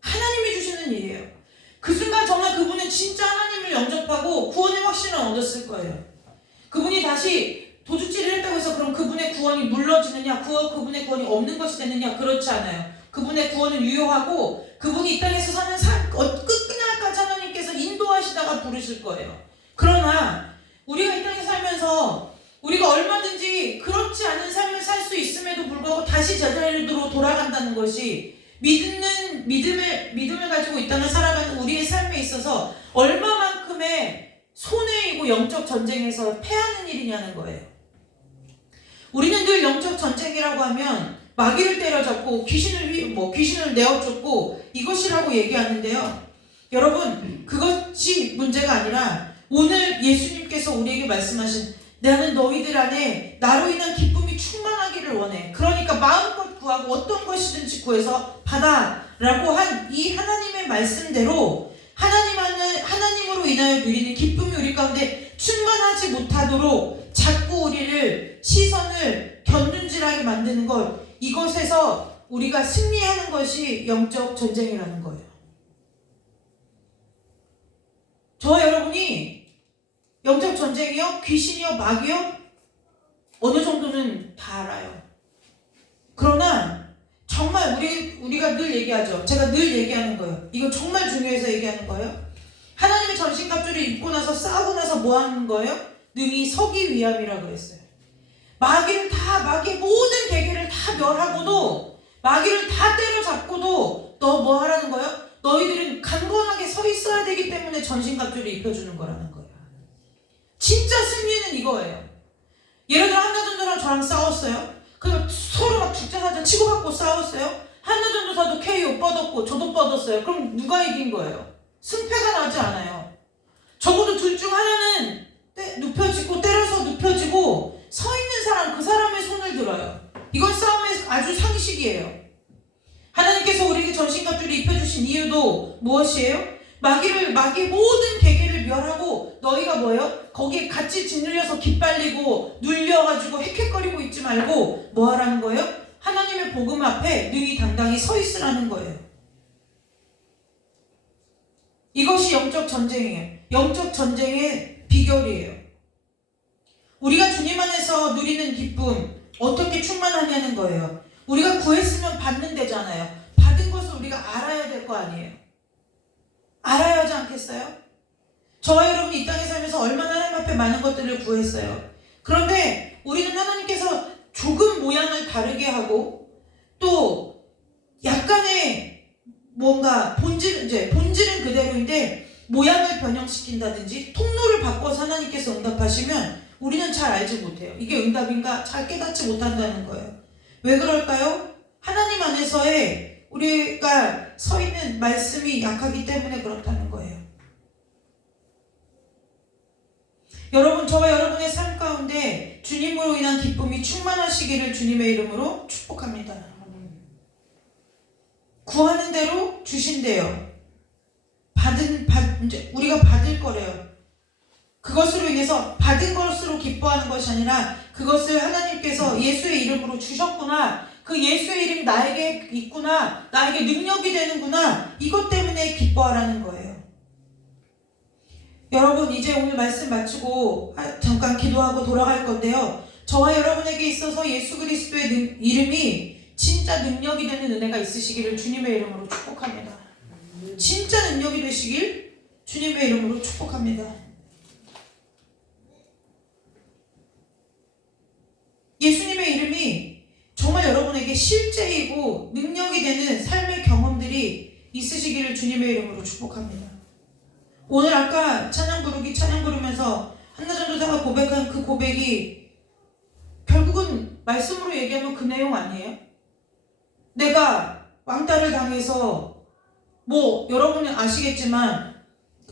하나님이 주시는 일이에요. 그 순간 정말 그분은 진짜 하나님을 영접하고 구원의 확신을 얻었을 거예요. 그분이 다시 도둑질을 했다고 해서 그럼 그분의 구원이 물러지느냐, 그분의 구원이 없는 것이 되느냐, 그렇지 않아요. 그분의 구원은 유효하고 그분이 이 땅에서 사는 끝날까지 하나님께서 인도하시다가 부르실 거예요. 그러나 우리가 이 땅에 살면서 우리가 얼마든지 그렇지 않은 삶을 살 수 있음에도 불구하고 다시 제자리로 돌아간다는 것이 믿음을 가지고 이 땅을 살아가는 우리의 삶에 있어서 얼마만큼의 손해이고 영적 전쟁에서 패하는 일이냐는 거예요. 우리는 늘 영적 전쟁이라고 하면 마귀를 때려잡고 귀신을 내어쫓고 이것이라고 얘기하는데요. 여러분, 그것이 문제가 아니라 오늘 예수님께서 우리에게 말씀하신 나는 너희들 안에 나로 인한 기쁨이 충만하기를 원해. 그러니까 마음껏 구하고 어떤 것이든지 구해서 받아라고 한 이 하나님의 말씀대로 하나님으로 인하여 누리는 기쁨이 우리 가운데 충만하지 못하도록 자꾸 우리를 시선을 견눈질하게 만드는 것, 이것에서 우리가 승리하는 것이 영적 전쟁이라는 거예요. 저와 여러분이 영적 전쟁이요? 귀신이요? 마귀요? 어느 정도는 다 알아요. 그러나 정말 우리가 늘 얘기하죠. 제가 늘 얘기하는 거예요. 이거 정말 중요해서 얘기하는 거예요. 하나님의 전신갑주를 입고 나서 싸우고 나서 뭐 하는 거예요? 능히 서기 위함이라 그랬어요. 마귀의 모든 계계를 다 멸하고도, 마귀를 다 때려잡고도 너 뭐 하라는 거예요? 너희들은 강건하게 서 있어야 되기 때문에 전신갑주를 입혀주는 거라는 거예요. 진짜 승리는 이거예요. 예를 들어 한나전도사랑 저랑 싸웠어요. 그럼 서로 막 죽자사자 치고받고 싸웠어요. 한나전도사도 KO 뻗었고 저도 뻗었어요. 그럼 누가 이긴 거예요? 승패가 나지 않아요. 적어도 둘 중 하나는 눕혀지고 때려서 눕혀지고 서 있는 사람, 그 사람의 손을 들어요. 이건 싸움의 아주 상식이에요. 하나님께서 우리에게 전신갑주를 입혀주신 이유도 무엇이에요? 마귀의 모든 계계를 멸하고 너희가 뭐예요? 거기에 같이 짓눌려서 기빨리고 눌려가지고 헥헥거리고 있지 말고 뭐 하라는 거예요? 하나님의 복음 앞에 능히 당당히 서 있으라는 거예요. 이것이 영적 전쟁이에요. 영적 전쟁의 비결이에요. 우리가 주님 안에서 누리는 기쁨 어떻게 충만하냐는 거예요. 우리가 구했으면 받는 데잖아요. 받은 것을 우리가 알아야 될 거 아니에요. 알아야 하지 않겠어요? 저와 여러분이 이 땅에 살면서 얼마나 하나님 앞에 많은 것들을 구했어요. 그런데 우리는 하나님께서 조금 모양을 다르게 하고 또 약간의 뭔가 본질은 그대로인데 모양을 변형시킨다든지 통로를 바꿔서 하나님께서 응답하시면 우리는 잘 알지 못해요. 이게 응답인가 잘 깨닫지 못한다는 거예요. 왜 그럴까요? 하나님 안에서의 우리가 서 있는 말씀이 약하기 때문에 그렇다는 거예요. 여러분, 저와 여러분의 삶 가운데 주님으로 인한 기쁨이 충만하시기를 주님의 이름으로 축복합니다. 구하는 대로 주신대요. 우리가 받을 거래요. 그것으로 인해서 받은 것으로 기뻐하는 것이 아니라 그것을 하나님께서 예수의 이름으로 주셨구나, 그 예수의 이름이 나에게 있구나, 나에게 능력이 되는구나, 이것 때문에 기뻐하라는 거예요. 여러분, 이제 오늘 말씀 마치고 잠깐 기도하고 돌아갈 건데요. 저와 여러분에게 있어서 예수 그리스도의 이름이 진짜 능력이 되는 은혜가 있으시기를 주님의 이름으로 축복합니다. 진짜 능력이 되시길 주님의 이름으로 축복합니다. 예수님의 이름이 정말 여러분에게 실제이고 능력이 되는 삶의 경험들이 있으시기를 주님의 이름으로 축복합니다. 오늘 아까 찬양 부르면서 한나전도사가 고백한 그 고백이 결국은 말씀으로 얘기하면 그 내용 아니에요? 내가 왕따를 당해서 여러분은 아시겠지만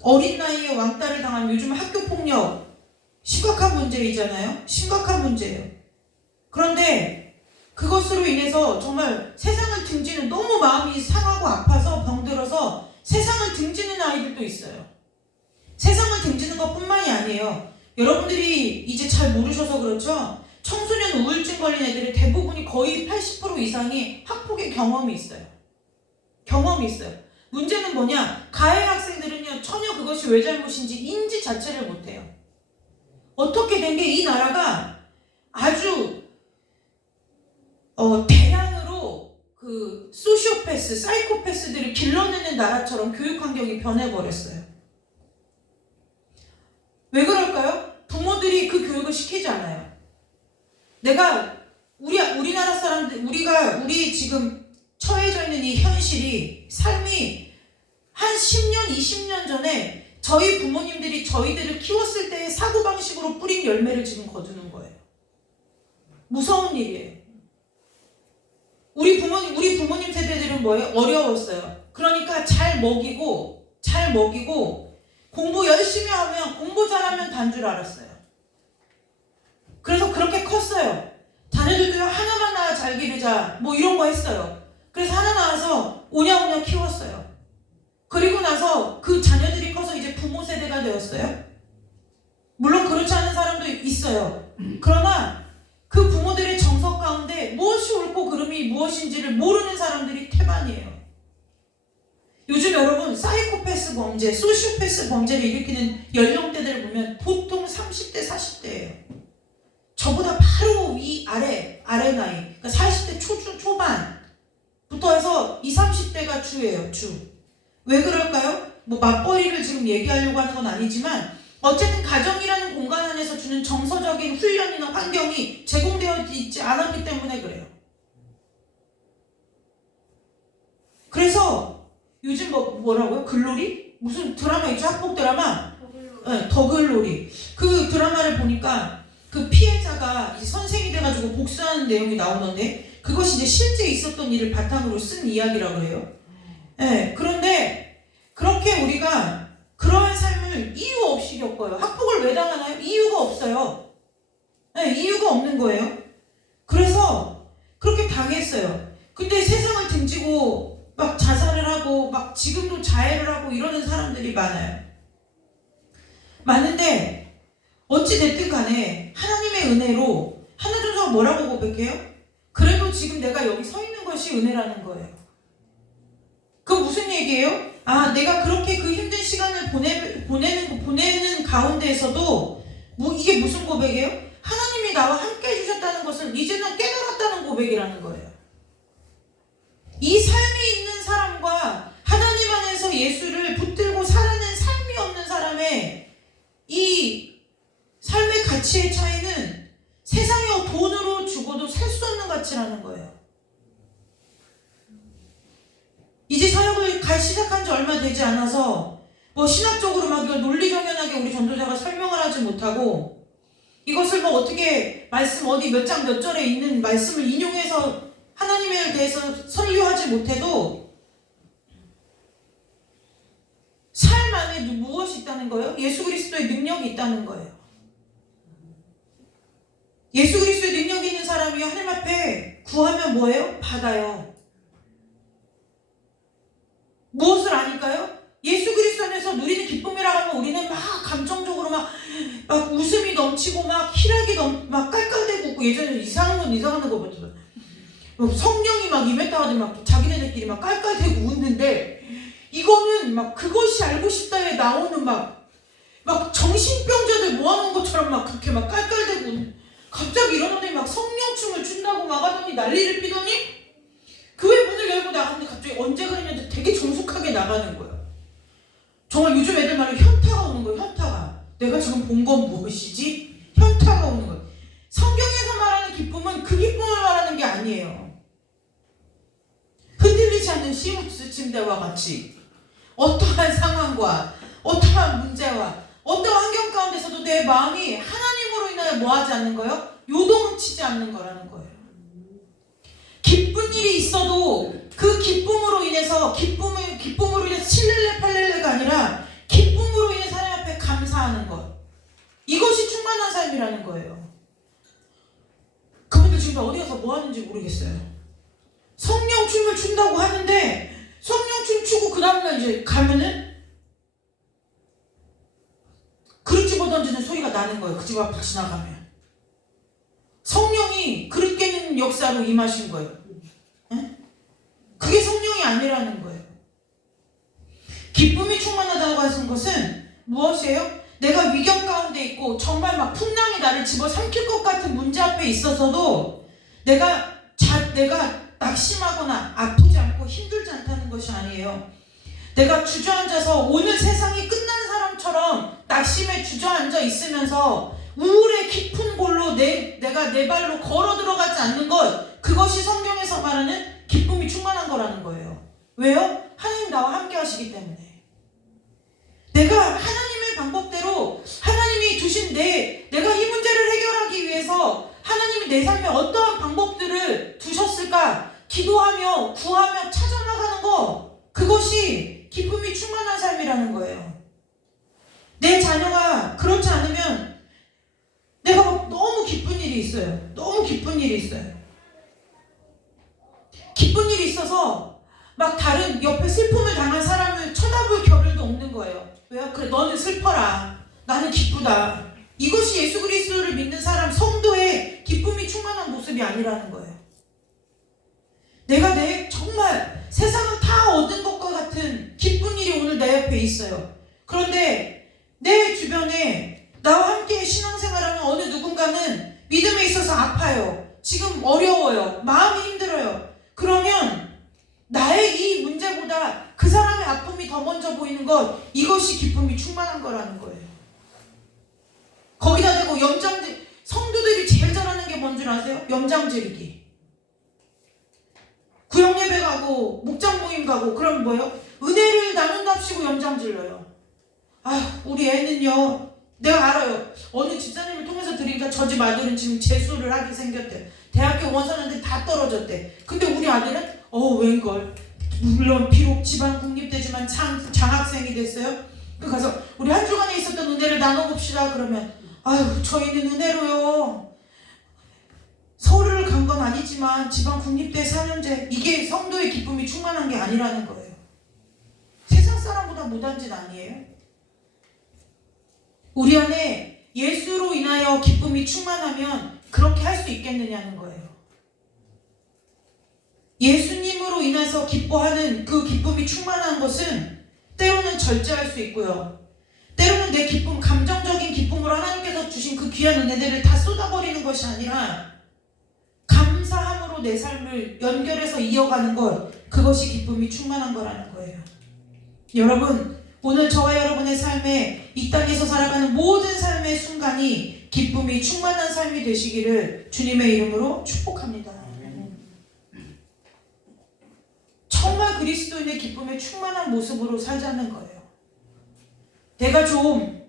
어린 나이에 왕따를 당한 요즘 학교폭력 심각한 문제이잖아요. 심각한 문제예요. 그런데 그것으로 인해서 정말 세상을 등지는, 너무 마음이 상하고 아파서 병들어서 세상을 등지는 아이들도 있어요. 세상을 등지는 것뿐만이 아니에요. 여러분들이 이제 잘 모르셔서 그렇죠. 청소년 우울증 걸린 애들의 대부분이 거의 80% 이상이 학폭의 경험이 있어요. 경험이 있어요. 문제는 뭐냐? 가해 학생들은요, 전혀 그것이 왜 잘못인지 인지 자체를 못해요. 어떻게 된 게 이 나라가 아주 대량으로 그 소시오패스, 사이코패스들을 길러내는 나라처럼 교육 환경이 변해버렸어요. 왜 그럴까요? 부모들이 그 교육을 시키지 않아요. 내가 우리나라 사람들, 우리 지금 처해져 있는 이 현실이, 삶이 한 10년, 20년 전에 저희 부모님들이 저희들을 키웠을 때의 사고방식으로 뿌린 열매를 지금 거두는 거예요. 무서운 일이에요. 우리 부모님 세대들은 뭐예요? 어려웠어요. 그러니까 잘 먹이고 공부 열심히 하면, 공부 잘하면 단 줄 알았어요. 그래서 그렇게 컸어요. 자녀들도 하나만 낳아 잘 기르자, 뭐 이런 거 했어요. 그래서 하나 낳아서 오냐오냐 키웠어요. 그리고 나서 그 자녀들이 커서 이제 부모 세대가 되었어요. 물론 그렇지 않은 사람도 있어요. 그러나 그 부모들의 정석 가운데 무엇이 옳고 그름이 무엇인지를 모르는 사람들이 태반이에요. 요즘 여러분 사이코패스 범죄, 소시오패스 범죄를 일으키는 연령대들을 보면 보통 30대, 40대예요. 저보다 바로 아래 나이, 그러니까 40대 초반부터 해서 20, 30대가 주예요, 주. 왜 그럴까요? 뭐 맞벌이를 지금 얘기하려고 하는 건 아니지만 어쨌든 가정이라는 공간 안에서 주는 정서적인 훈련이나 환경이 제공되어 있지 않았기 때문에 그래요. 그래서 요즘 뭐라고요? 글로리? 무슨 드라마 있죠? 학폭 드라마? 네, 더글로리. 그 드라마를 보니까 그 피해자가 이제 선생이 돼가지고 복수하는 내용이 나오는데 그것이 이제 실제 있었던 일을 바탕으로 쓴 이야기라고 해요. 네, 그런데 그렇게 우리가 그러한 삶을 이유 없이 겪어요. 학폭을 왜 당하나요? 이유가 없어요. 네, 이유가 없는 거예요. 그래서 그렇게 당했어요. 근데 세상을 등지고 막 자살을 하고 막 지금도 자해를 하고 이러는 사람들이 많아요. 많은데 어찌 됐든 간에 하나님의 은혜로 하나님께서 뭐라고 고백해요? 그래도 지금 내가 여기 서 있는 것이 은혜라는 거예요. 그 무슨 얘기예요? 아, 내가 그렇게 그 힘든 시간을 보내는 가운데에서도 이게 무슨 고백이에요? 하나님이 나와 함께 해주셨다는 것을 이제는 깨달았다는 고백이라는 거예요. 이 삶이 있는 사람과 하나님 안에서 예수를 붙들고 살아낸 삶이 없는 사람의 이 삶의 가치의 차이는 세상에 돈으로 주고도 살 수 없는 가치라는 거예요. 이제 사역을 시작한 지 얼마 되지 않아서 뭐 신학적으로 막 이걸 논리정연하게 우리 전도자가 설명을 하지 못하고 이것을 뭐 어떻게 말씀 어디 몇 장 몇 절에 있는 말씀을 인용해서 하나님에 대해서 설교하지 못해도 삶 안에 무엇이 있다는 거예요? 예수 그리스도의 능력이 있다는 거예요. 예수 그리스도의 능력이 있는 사람이 하나님 앞에 구하면 뭐예요? 받아요. 무엇을 아닐까요? 예수 그리스도 안에서 누리는 기쁨이라고 하면 우리는 막 감정적으로 막 웃음이 넘치고 막 희락이 막 깔깔대고 웃고 예전에 이상한 거 봤죠. 성령이 막 임했다가도 막 자기네들끼리 막 깔깔대고 웃는데 이거는 막 그것이 알고 싶다에 나오는 막 정신병자들 모아놓은 것처럼 막 그렇게 막 깔깔대고 갑자기 일어나더니 막 성령춤을 춘다고 막 하더니 난리를 피더니 교회 문을 열고 나갔는데 갑자기 언제 그랬냐는데 되게 정숙하게 나가는 거예요. 정말 요즘 애들 말로 현타가 오는 거예요. 현타가. 내가 지금 본 건 무엇이지? 현타가 오는 거예요. 성경에서 말하는 기쁨은 그 기쁨을 말하는 게 아니에요. 흔들리지 않는 시몬스 침대와 같이 어떠한 상황과 어떠한 문제와 어떠한 환경 가운데서도 내 마음이 하나님으로 인하여 뭐하지 않는 거예요? 요동치지 않는 거라는 거예요. 기쁜 일이 있어도 그 기쁨으로 인해서 칠렐레 팔렐레가 아니라 기쁨으로 인해 하나님 앞에 감사하는 것, 이것이 충만한 삶이라는 거예요. 그분들 지금 어디 가서 뭐 하는지 모르겠어요. 성령 춤을 춘다고 하는데 성령 춤 추고 그 다음날 이제 가면은 그릇 집어 던지는 소리가 나는 거예요. 그 집 앞을 지나가면. 성령이 그릇 깨는 역사로 임하신 거예요. 네? 그게 성령이 아니라는 거예요. 기쁨이 충만하다고 하신 것은 무엇이에요? 내가 위경 가운데 있고 정말 막 풍랑이 나를 집어삼킬 것 같은 문제 앞에 있어서도 내가 낙심하거나 아프지 않고 힘들지 않다는 것이 아니에요. 내가 주저앉아서 오늘 세상이 끝난 사람처럼 낙심에 주저앉아 있으면서 우울의 깊은 골로 내가 내 발로 걸어 들어가지 않는 것, 그것이 성경에서 말하는 기쁨이 충만한 거라는 거예요. 왜요? 하나님 나와 함께 하시기 때문에. 내가 하나님의 방법대로 하나님이 주신 내가 이 문제를 해결하기 위해서 하나님이 내 삶에 어떠한 방법들을 두셨을까 기도하며 구하며 찾아나가는 거, 그것이 기쁨이 충만한 삶이라는 거예요. 내 자녀가 그렇지 않으면 내가 막 너무 기쁜 일이 있어요. 너무 기쁜 일이 있어요. 기쁜 일이 있어서 막 다른 옆에 슬픔을 당한 사람을 쳐다볼 겨를도 없는 거예요. 왜요? 그래, 너는 슬퍼라. 나는 기쁘다. 이것이 예수 그리스도를 믿는 사람, 성도의 기쁨이 충만한 모습이 아니라는 거예요. 내가 정말 세상은 다 얻은 것과 같은 기쁜 일이 오늘 내 옆에 있어요. 그런데 내 주변에 나와 함께 신앙생활하는 어느 누군가는 믿음에 있어서 아파요. 지금 어려워요. 마음이 힘들어요. 그러면 나의 이 문제보다 그 사람의 아픔이 더 먼저 보이는 것, 이것이 기쁨이 충만한 거라는 거예요. 거기다 대고 성도들이 제일 잘하는 게 뭔 줄 아세요? 염장 지르기. 구역 예배 가고 목장 모임 가고 그럼 뭐예요? 은혜를 나눈답시고 염장 질러요. 우리 애는요, 내가 알아요. 어느 집사님을 통해서 들으니까 저 집 아들은 지금 재수를 하게 생겼대. 대학교 원서는데 다 떨어졌대. 근데 우리 아들은 웬걸, 물론 비록 지방 국립대지만 장학생이 됐어요. 그 가서 우리 한 주간에 있었던 은혜를 나눠봅시다. 그러면 저희는 은혜로요, 서울을 간 건 아니지만 지방 국립대 4년제, 이게 성도의 기쁨이 충만한 게 아니라는 거예요. 세상 사람보다 못한 짓 아니에요? 우리 안에 예수로 인하여 기쁨이 충만하면 그렇게 할 수 있겠느냐는 거예요. 예수님으로 인해서 기뻐하는 그 기쁨이 충만한 것은 때로는 절제할 수 있고요. 때로는 내 기쁨, 감정적인 기쁨으로 하나님께서 주신 그 귀한 은혜들을 다 쏟아버리는 것이 아니라 감사함으로 내 삶을 연결해서 이어가는 것, 그것이 기쁨이 충만한 거라는 거예요. 여러분, 오늘 저와 여러분의 삶에, 이 땅에서 살아가는 모든 삶의 순간이 기쁨이 충만한 삶이 되시기를 주님의 이름으로 축복합니다. 정말 그리스도인의 기쁨에 충만한 모습으로 살자는 거예요. 내가 좀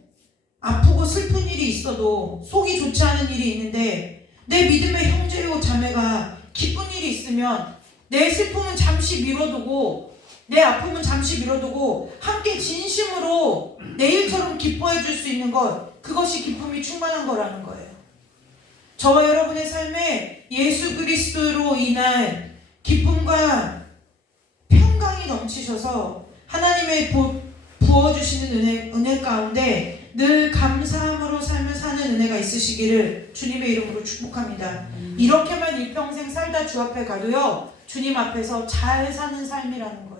아프고 슬픈 일이 있어도, 속이 좋지 않은 일이 있는데 내 믿음의 형제요 자매가 기쁜 일이 있으면 내 슬픔은 잠시 미뤄두고, 내 아픔은 잠시 미뤄두고 함께 진심으로 내일처럼 기뻐해 줄 수 있는 것, 그것이 기쁨이 충만한 거라는 거예요. 저와 여러분의 삶에 예수 그리스도로 인한 기쁨과 평강이 넘치셔서 하나님의 부어주시는 은혜 가운데 늘 감사함으로 삶을 사는 은혜가 있으시기를 주님의 이름으로 축복합니다. 이렇게만 일평생 살다 주 앞에 가도요, 주님 앞에서 잘 사는 삶이라는 거예요.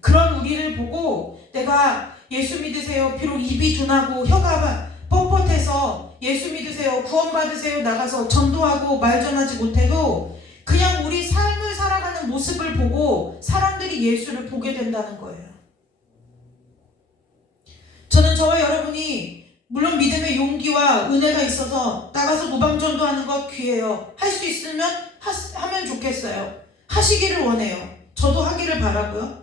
그런 우리를 보고 내가 예수 믿으세요, 비록 입이 둔하고 혀가 뻣뻣해서 예수 믿으세요, 구원받으세요 나가서 전도하고 말 전하지 못해도 그냥 우리 삶을 살아가는 모습을 보고 사람들이 예수를 보게 된다는 거예요. 저는 저와 여러분이 물론 믿음의 용기와 은혜가 있어서 나가서 무방전도하는 것 귀해요. 할 수 있으면 하면 좋겠어요. 하시기를 원해요. 저도 하기를 바라고요.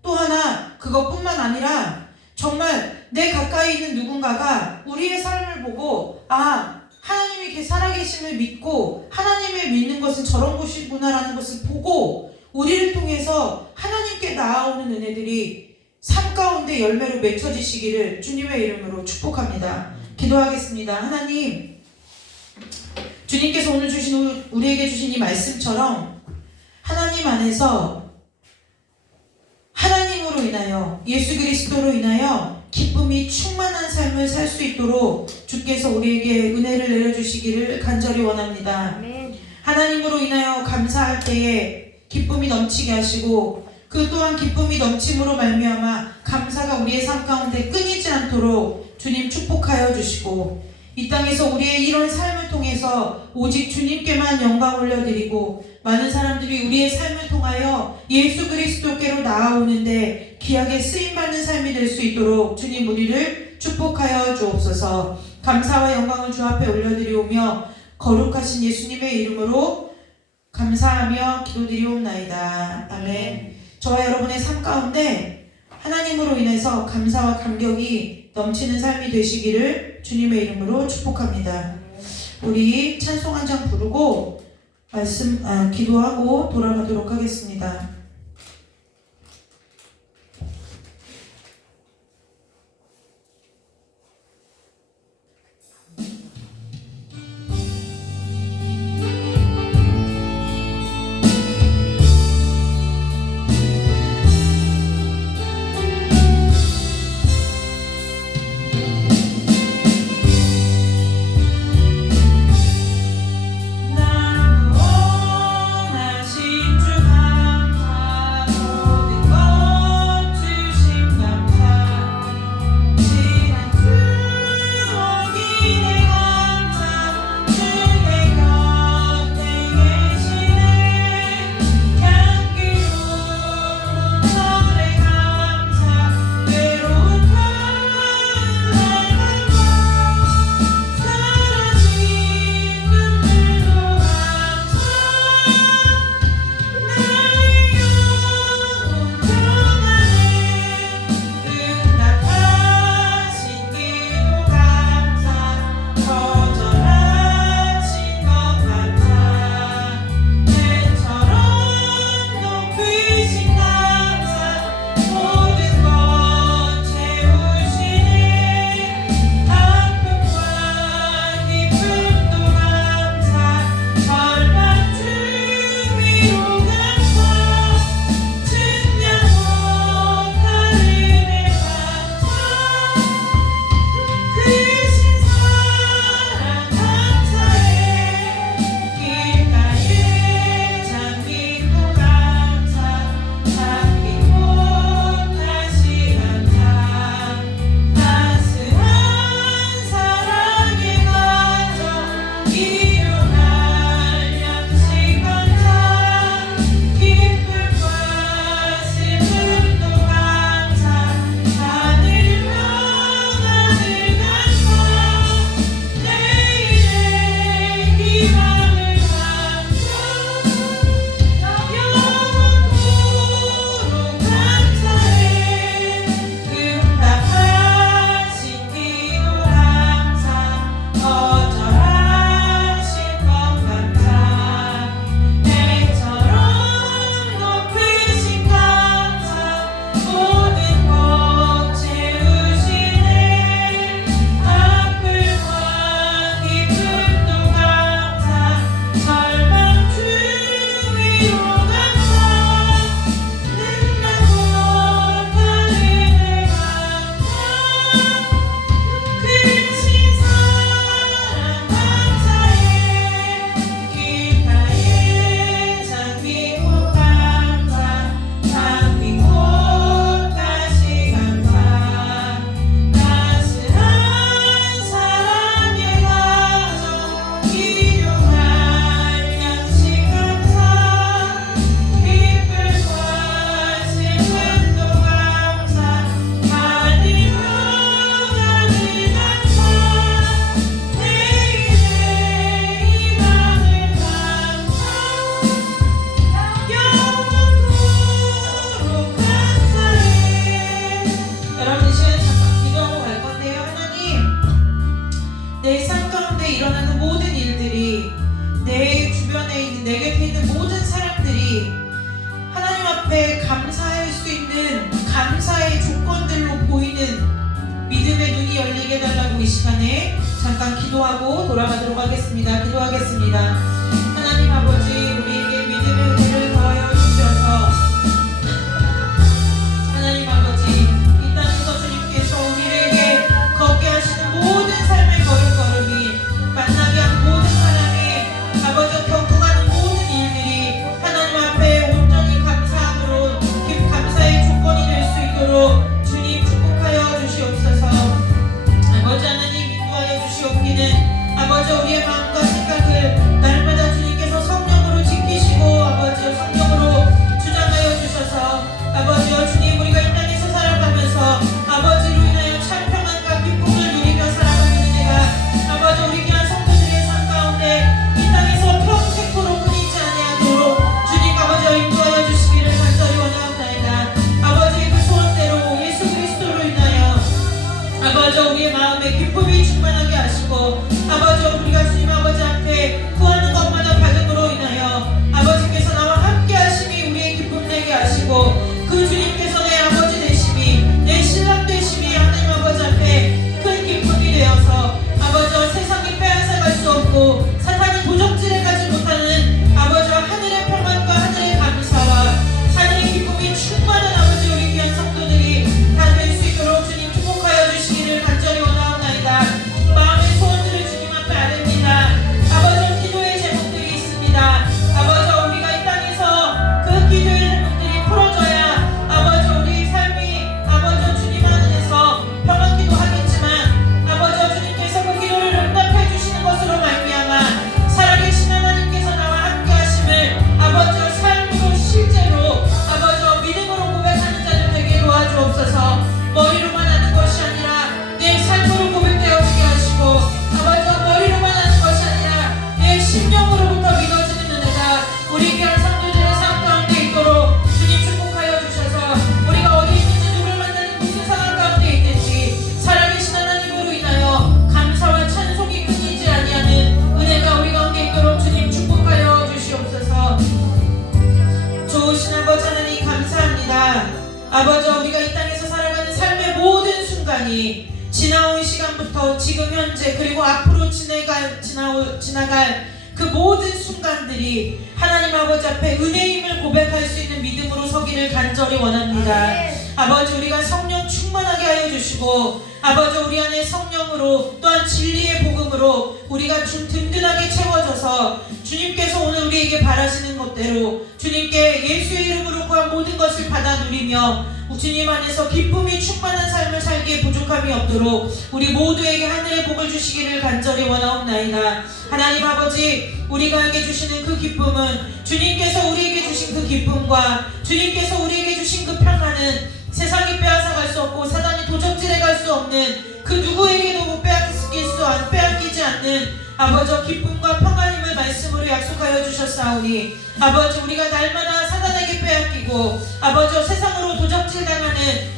또 하나, 그것뿐만 아니라 정말 내 가까이 있는 누군가가 우리의 삶을 보고 하나님이 이렇게 살아계심을 믿고 하나님을 믿는 것은 저런 것이구나라는 것을 보고 우리를 통해서 하나님께 나아오는 은혜들이 삶 가운데 열매로 맺혀지시기를 주님의 이름으로 축복합니다. 기도하겠습니다. 하나님, 주님께서 오늘 우리에게 주신 이 말씀처럼 하나님 안에서 하나님으로 인하여 예수 그리스도로 인하여 기쁨이 충만한 삶을 살 수 있도록 주께서 우리에게 은혜를 내려주시기를 간절히 원합니다. 아멘. 하나님으로 인하여 감사할 때에 기쁨이 넘치게 하시고 그 또한 기쁨이 넘침으로 말미암아 감사가 우리의 삶 가운데 끊이지 않도록 주님 축복하여 주시고 이 땅에서 우리의 이런 삶을 통해서 오직 주님께만 영광 올려드리고 많은 사람들이 우리의 삶을 통하여 예수 그리스도께로 나아오는데 귀하게 쓰임받는 삶이 될 수 있도록 주님 우리를 축복하여 주옵소서. 감사와 영광을 주 앞에 올려드리오며 거룩하신 예수님의 이름으로 감사하며 기도드리옵나이다. 아멘. 저와 여러분의 삶 가운데 하나님으로 인해서 감사와 감격이 넘치는 삶이 되시기를 주님의 이름으로 축복합니다. 우리 찬송 한 장 부르고 기도하고 돌아가도록 하겠습니다. 잠깐 기도하고 돌아가도록 하겠습니다. 기도하겠습니다. 하나님 아버지, 우리에게 믿음의 은혜를 더하여 주셔서 하나님 아버지, 이 땅에서 주님께서 우리에게 걷게 하시는 모든 삶의 걸음걸음이, 만나게 하는 모든 사람이, 아버지 겪어가는 모든 일들이 하나님 앞에 온전히 감사함으로 감사의 조건이 될 수 있도록 주님 축복하여 주시옵소서. 아버지 하나님 인도하여 주시옵기는 아버지 우리의 마음과 생각을 날마다 주님께서 성령으로 지키시고 아버지 성령으로 주장하여 주셔서 아버지여 주님, 우리가 이 땅에서 살아가면서 아버지로 인하여 참 평안과 기쁨을 누리며 살아가는 은혜가 아버지 우리 귀한 성도들의 삶 가운데 이 땅에서 평생토록 끊이지 아니하도록 주님 아버지여 인도하여 주시기를 간절히 원하옵나이다. 아버지의 그 소원대로 예수 그리스도로 인하여 아버지 우리의 마음에 기쁨이 충만하게 하시고 아버지 우리가 주님 아버지 앞에 구하는 것마다 받음으로 인하여 아버지께서 나와 함께 하심이 우리의 기쁨 되게 하시고 그 주님께서 내 아버지 되심이 내 신랑 되심이 하나님 아버지 앞에 큰 기쁨이 되어서 아버지 세상이 빼앗아갈 수 없고 사탄이 도적질해가지 못하는 아버지와 하늘의 평안과 하늘의 감사와 하늘의 기쁨이 충만한 아버지 우리 귀한 성도들이 다 될 수 있도록 주님 축복하여 주시기를 간절히 원하옵나이다. 마음의 소원들을 주님 앞에 아뢰니다. 아버지 기도의 제목들이 있습니다. 아버지 우리가 이 땅에서 그 기도의 제목들이 풀어져야 아버지 우리 삶이 아버지 주님 안에서 평안기도 하겠지만 아버지 주님께서 그 기도를 응답해 주시는 것으로 말미암아 살아계신 하나님께서 나와 함께 하심을 아버지 삶으로 실제로 아버지 믿음으로 고백하는 자들 되게 도와주옵소서. 머리로만 하는 것이 아니라 내 삶으로 고백되어지게 하시고 아버지 머리로만 하는 것이 아니라 내 심령으로부터 믿어지는 은혜가 우리 귀한 성도들의 삶 가운데 있도록 주님 축복하여 주셔서 우리가 어디 있는지 누구를 만나는 무슨 상황 가운데 있든지 살아계신 하나님으로 인하여 감사와 찬송이 끊이지 아니하는 은혜가 우리 가운데 있도록 주님 축복하여 주시옵소서. 좋으신 아버지 하나님 감사합니다. 아버지 우리가 이 땅에서 살아가는 삶의 모든 순간이 지나온 시간부터 지금 현재 그리고 앞으로 지나갈 그 모든 순간들이 하나님 아버지 앞에 은혜임을 고백할 수 있는 믿음으로 서기를 간절히 원합니다. 아버지 우리가 성령 충만하게 하여 주시고 아버지 우리 안에 성령으로 또한 진리의 복음으로 우리가 든든하게 채워져서 주님께서 오늘 우리에게 바라시는 것대로 주님께 예수의 이름으로 구한 모든 것을 받아 누리며 주님 안에서 기쁨이 충만한 삶을 살기에 부족함이 없도록 우리 모두에게 하늘의 복을 주시기를 간절히 원하옵나이다. 하나님 아버지 우리가에게 주시는 그 기쁨은 주님께서 우리에게 주신 그 기쁨과 주님께서 우리에게 주신 그 평안은 세상이 빼앗아갈 수 없고 사단이 도적질해갈 수 없는 그 누구에게도 빼앗기지 않는 아버지 기쁨과 평안임을 말씀으로 약속하여 주셨사오니 아버지 우리가 날마다 사단에게 빼앗기고 아버지 세상으로 도적질당하는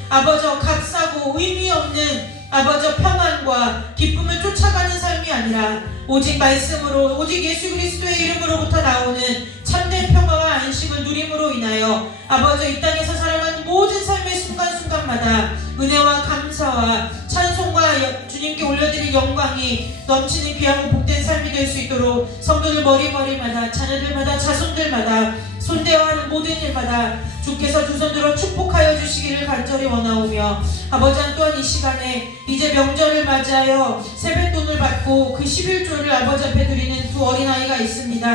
아버지 값싸고 의미 없는 아버지 평안과 기쁨을 쫓아가는 삶이 아니라 오직 말씀으로 오직 예수 그리스도의 이름으로부터 나오는 참된 평화와 안식을 누림으로 인하여 아버지 이 땅에서 살아가는 모든 삶의 순간순간마다 은혜와 감사와 찬송과 주님께 올려드릴 영광이 넘치는 귀하고 복된 삶이 될 수 있도록 성도들 머리마다 자녀들마다 자손들마다 손대어하는 모든 일마다 주께서 두 손들어 축복하여 주시기를 간절히 원하오며 아버지 또한 이 시간에 이제 명절을 맞이하여 세뱃돈을 받고 그 11조를 아버지 앞에 드리는 두 어린아이가 있습니다.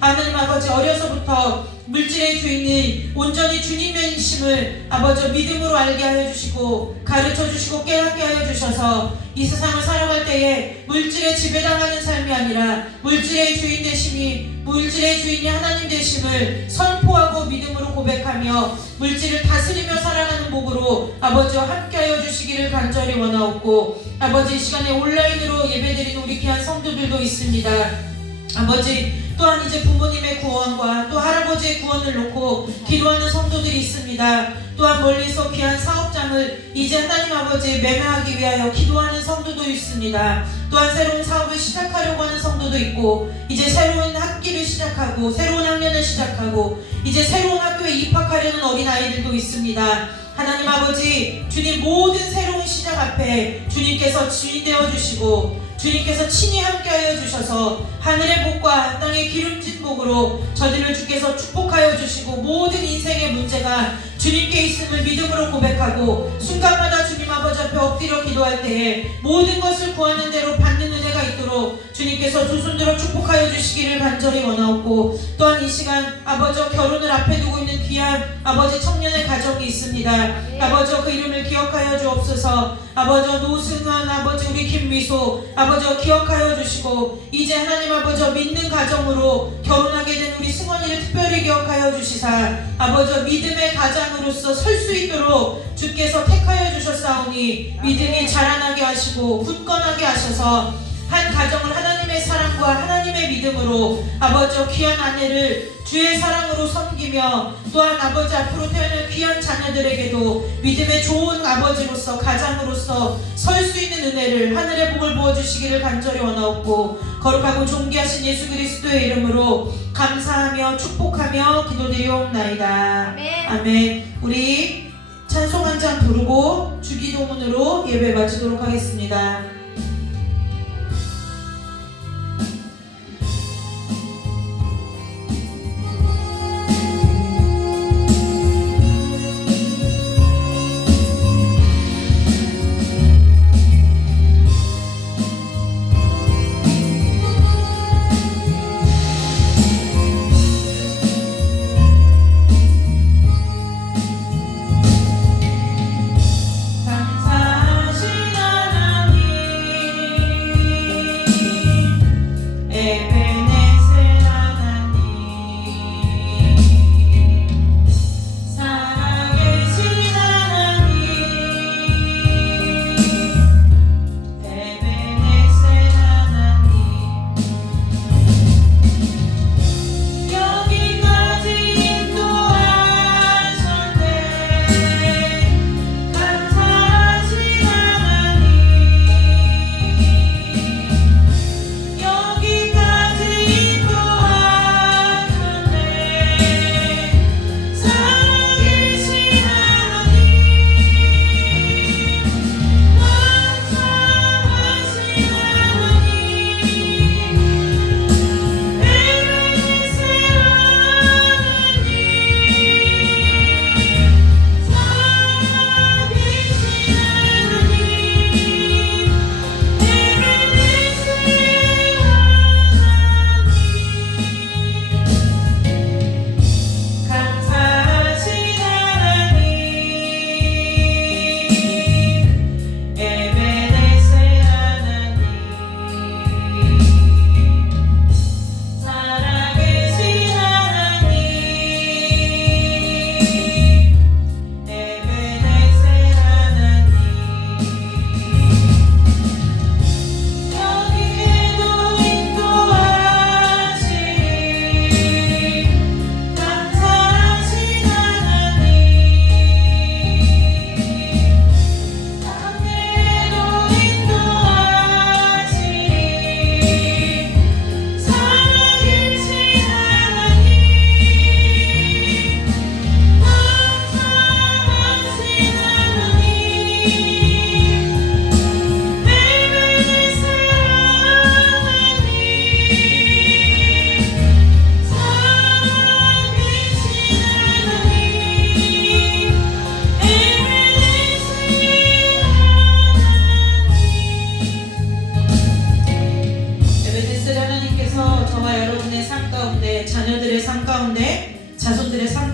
하나님 아버지 어려서부터 물질의 주인이 온전히 주님이심을 아버지 믿음으로 알게 하여 주시고 가르쳐 주시고 깨닫게 하여 주셔서 이 세상을 살아갈 때에 물질에 지배당하는 삶이 아니라 물질의 주인 되심이 물질의 주인이 하나님 되심을 선포하고 믿음으로 고백하며 물질을 다스리며 살아가는 복으로 아버지와 함께하여 주시기를 간절히 원하옵고 아버지 이 시간에 온라인으로 예배드리는 우리 귀한 성도들도 있습니다. 아버지 또한 이제 부모님의 구원과 또 할아버지의 구원을 놓고 기도하는 성도들이 있습니다. 또한 멀리서 귀한 사업장을 이제 하나님 아버지 매매하기 위하여 기도하는 성도도 있습니다. 또한 새로운 사업을 시작하려고 하는 성도도 있고, 이제 새로운 학기를 시작하고 새로운 학년을 시작하고 이제 새로운 학교에 입학하려는 어린아이들도 있습니다. 하나님 아버지, 주님 모든 새로운 시작 앞에 주님께서 주인 되어주시고 주님께서 친히 함께하여 주셔서 하늘의 복과 땅의 기름진 복으로 저들을 주께서 축복하여 주시고, 모든 인생의 문제가 주님께 있음을 믿음으로 고백하고 순간마다 주님 아버지 앞에 엎드려 기도할 때에 모든 것을 구하는 대로 받는 은혜가 있도록 주님께서 두 손들어 축복하여 주시기를 간절히 원하옵고, 또한 이 시간 아버지 결혼을 앞에 두고 있는 귀한 아버지 청년의 가정이 있습니다. 아버지 그 이름을 기억하여 주옵소서. 아버지 노승환, 아버지 우리 김미소 아버지 기억하여 주시고, 이제 하나님 아버지 믿는 가정으로 결혼하게 된 우리 승원이를 특별히 기억하여 주시사 아버지 믿음의 가장으로서 설 수 있도록 주께서 택하여 주셨사오니 믿음이 자라나게 하시고 굳건하게 하셔서 한 가정을 하나님의 사랑과 하나님의 믿음으로 아버지 귀한 아내를 주의 사랑으로 섬기며, 또한 아버지 앞으로 태어날 귀한 자녀들에게도 믿음의 좋은 아버지로서 가장으로서 설 수 있는 은혜를 하늘의 복을 부어주시기를 간절히 원하옵고, 거룩하고 존귀하신 예수 그리스도의 이름으로 감사하며 축복하며 기도드리옵나이다. 아멘. 아멘. 우리 찬송 한 장 부르고 주기도문으로 예배 마치도록 하겠습니다.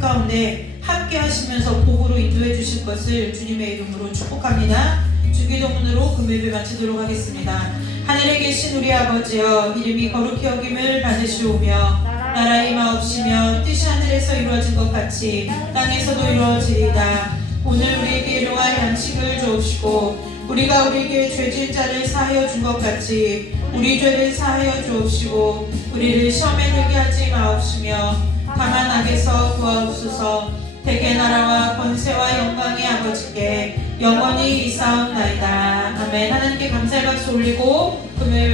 가운데 함께 하시면서 복으로 인도해 주실 것을 주님의 이름으로 축복합니다. 주기도문으로 금요일 마치도록 하겠습니다. 하늘에 계신 우리 아버지여, 이름이 거룩히 여김을 받으시오며 나라의 임하옵시며 뜻이 하늘에서 이루어진 것 같이 땅에서도 이루어지리이다. 오늘 우리에게 일용할 양식을 주옵시고 우리가 우리에게 죄진 자를 사하여 준 것 같이 우리 죄를 사하여 주옵시고 우리를 시험에 들게 하지 마옵시며 다만 악에서 구하옵소서. 대개 나라와 권세와 영광이 아버지께 영원히 이사옵나이다. 아멘. 하나님께 감사의 박수 올리고 금요일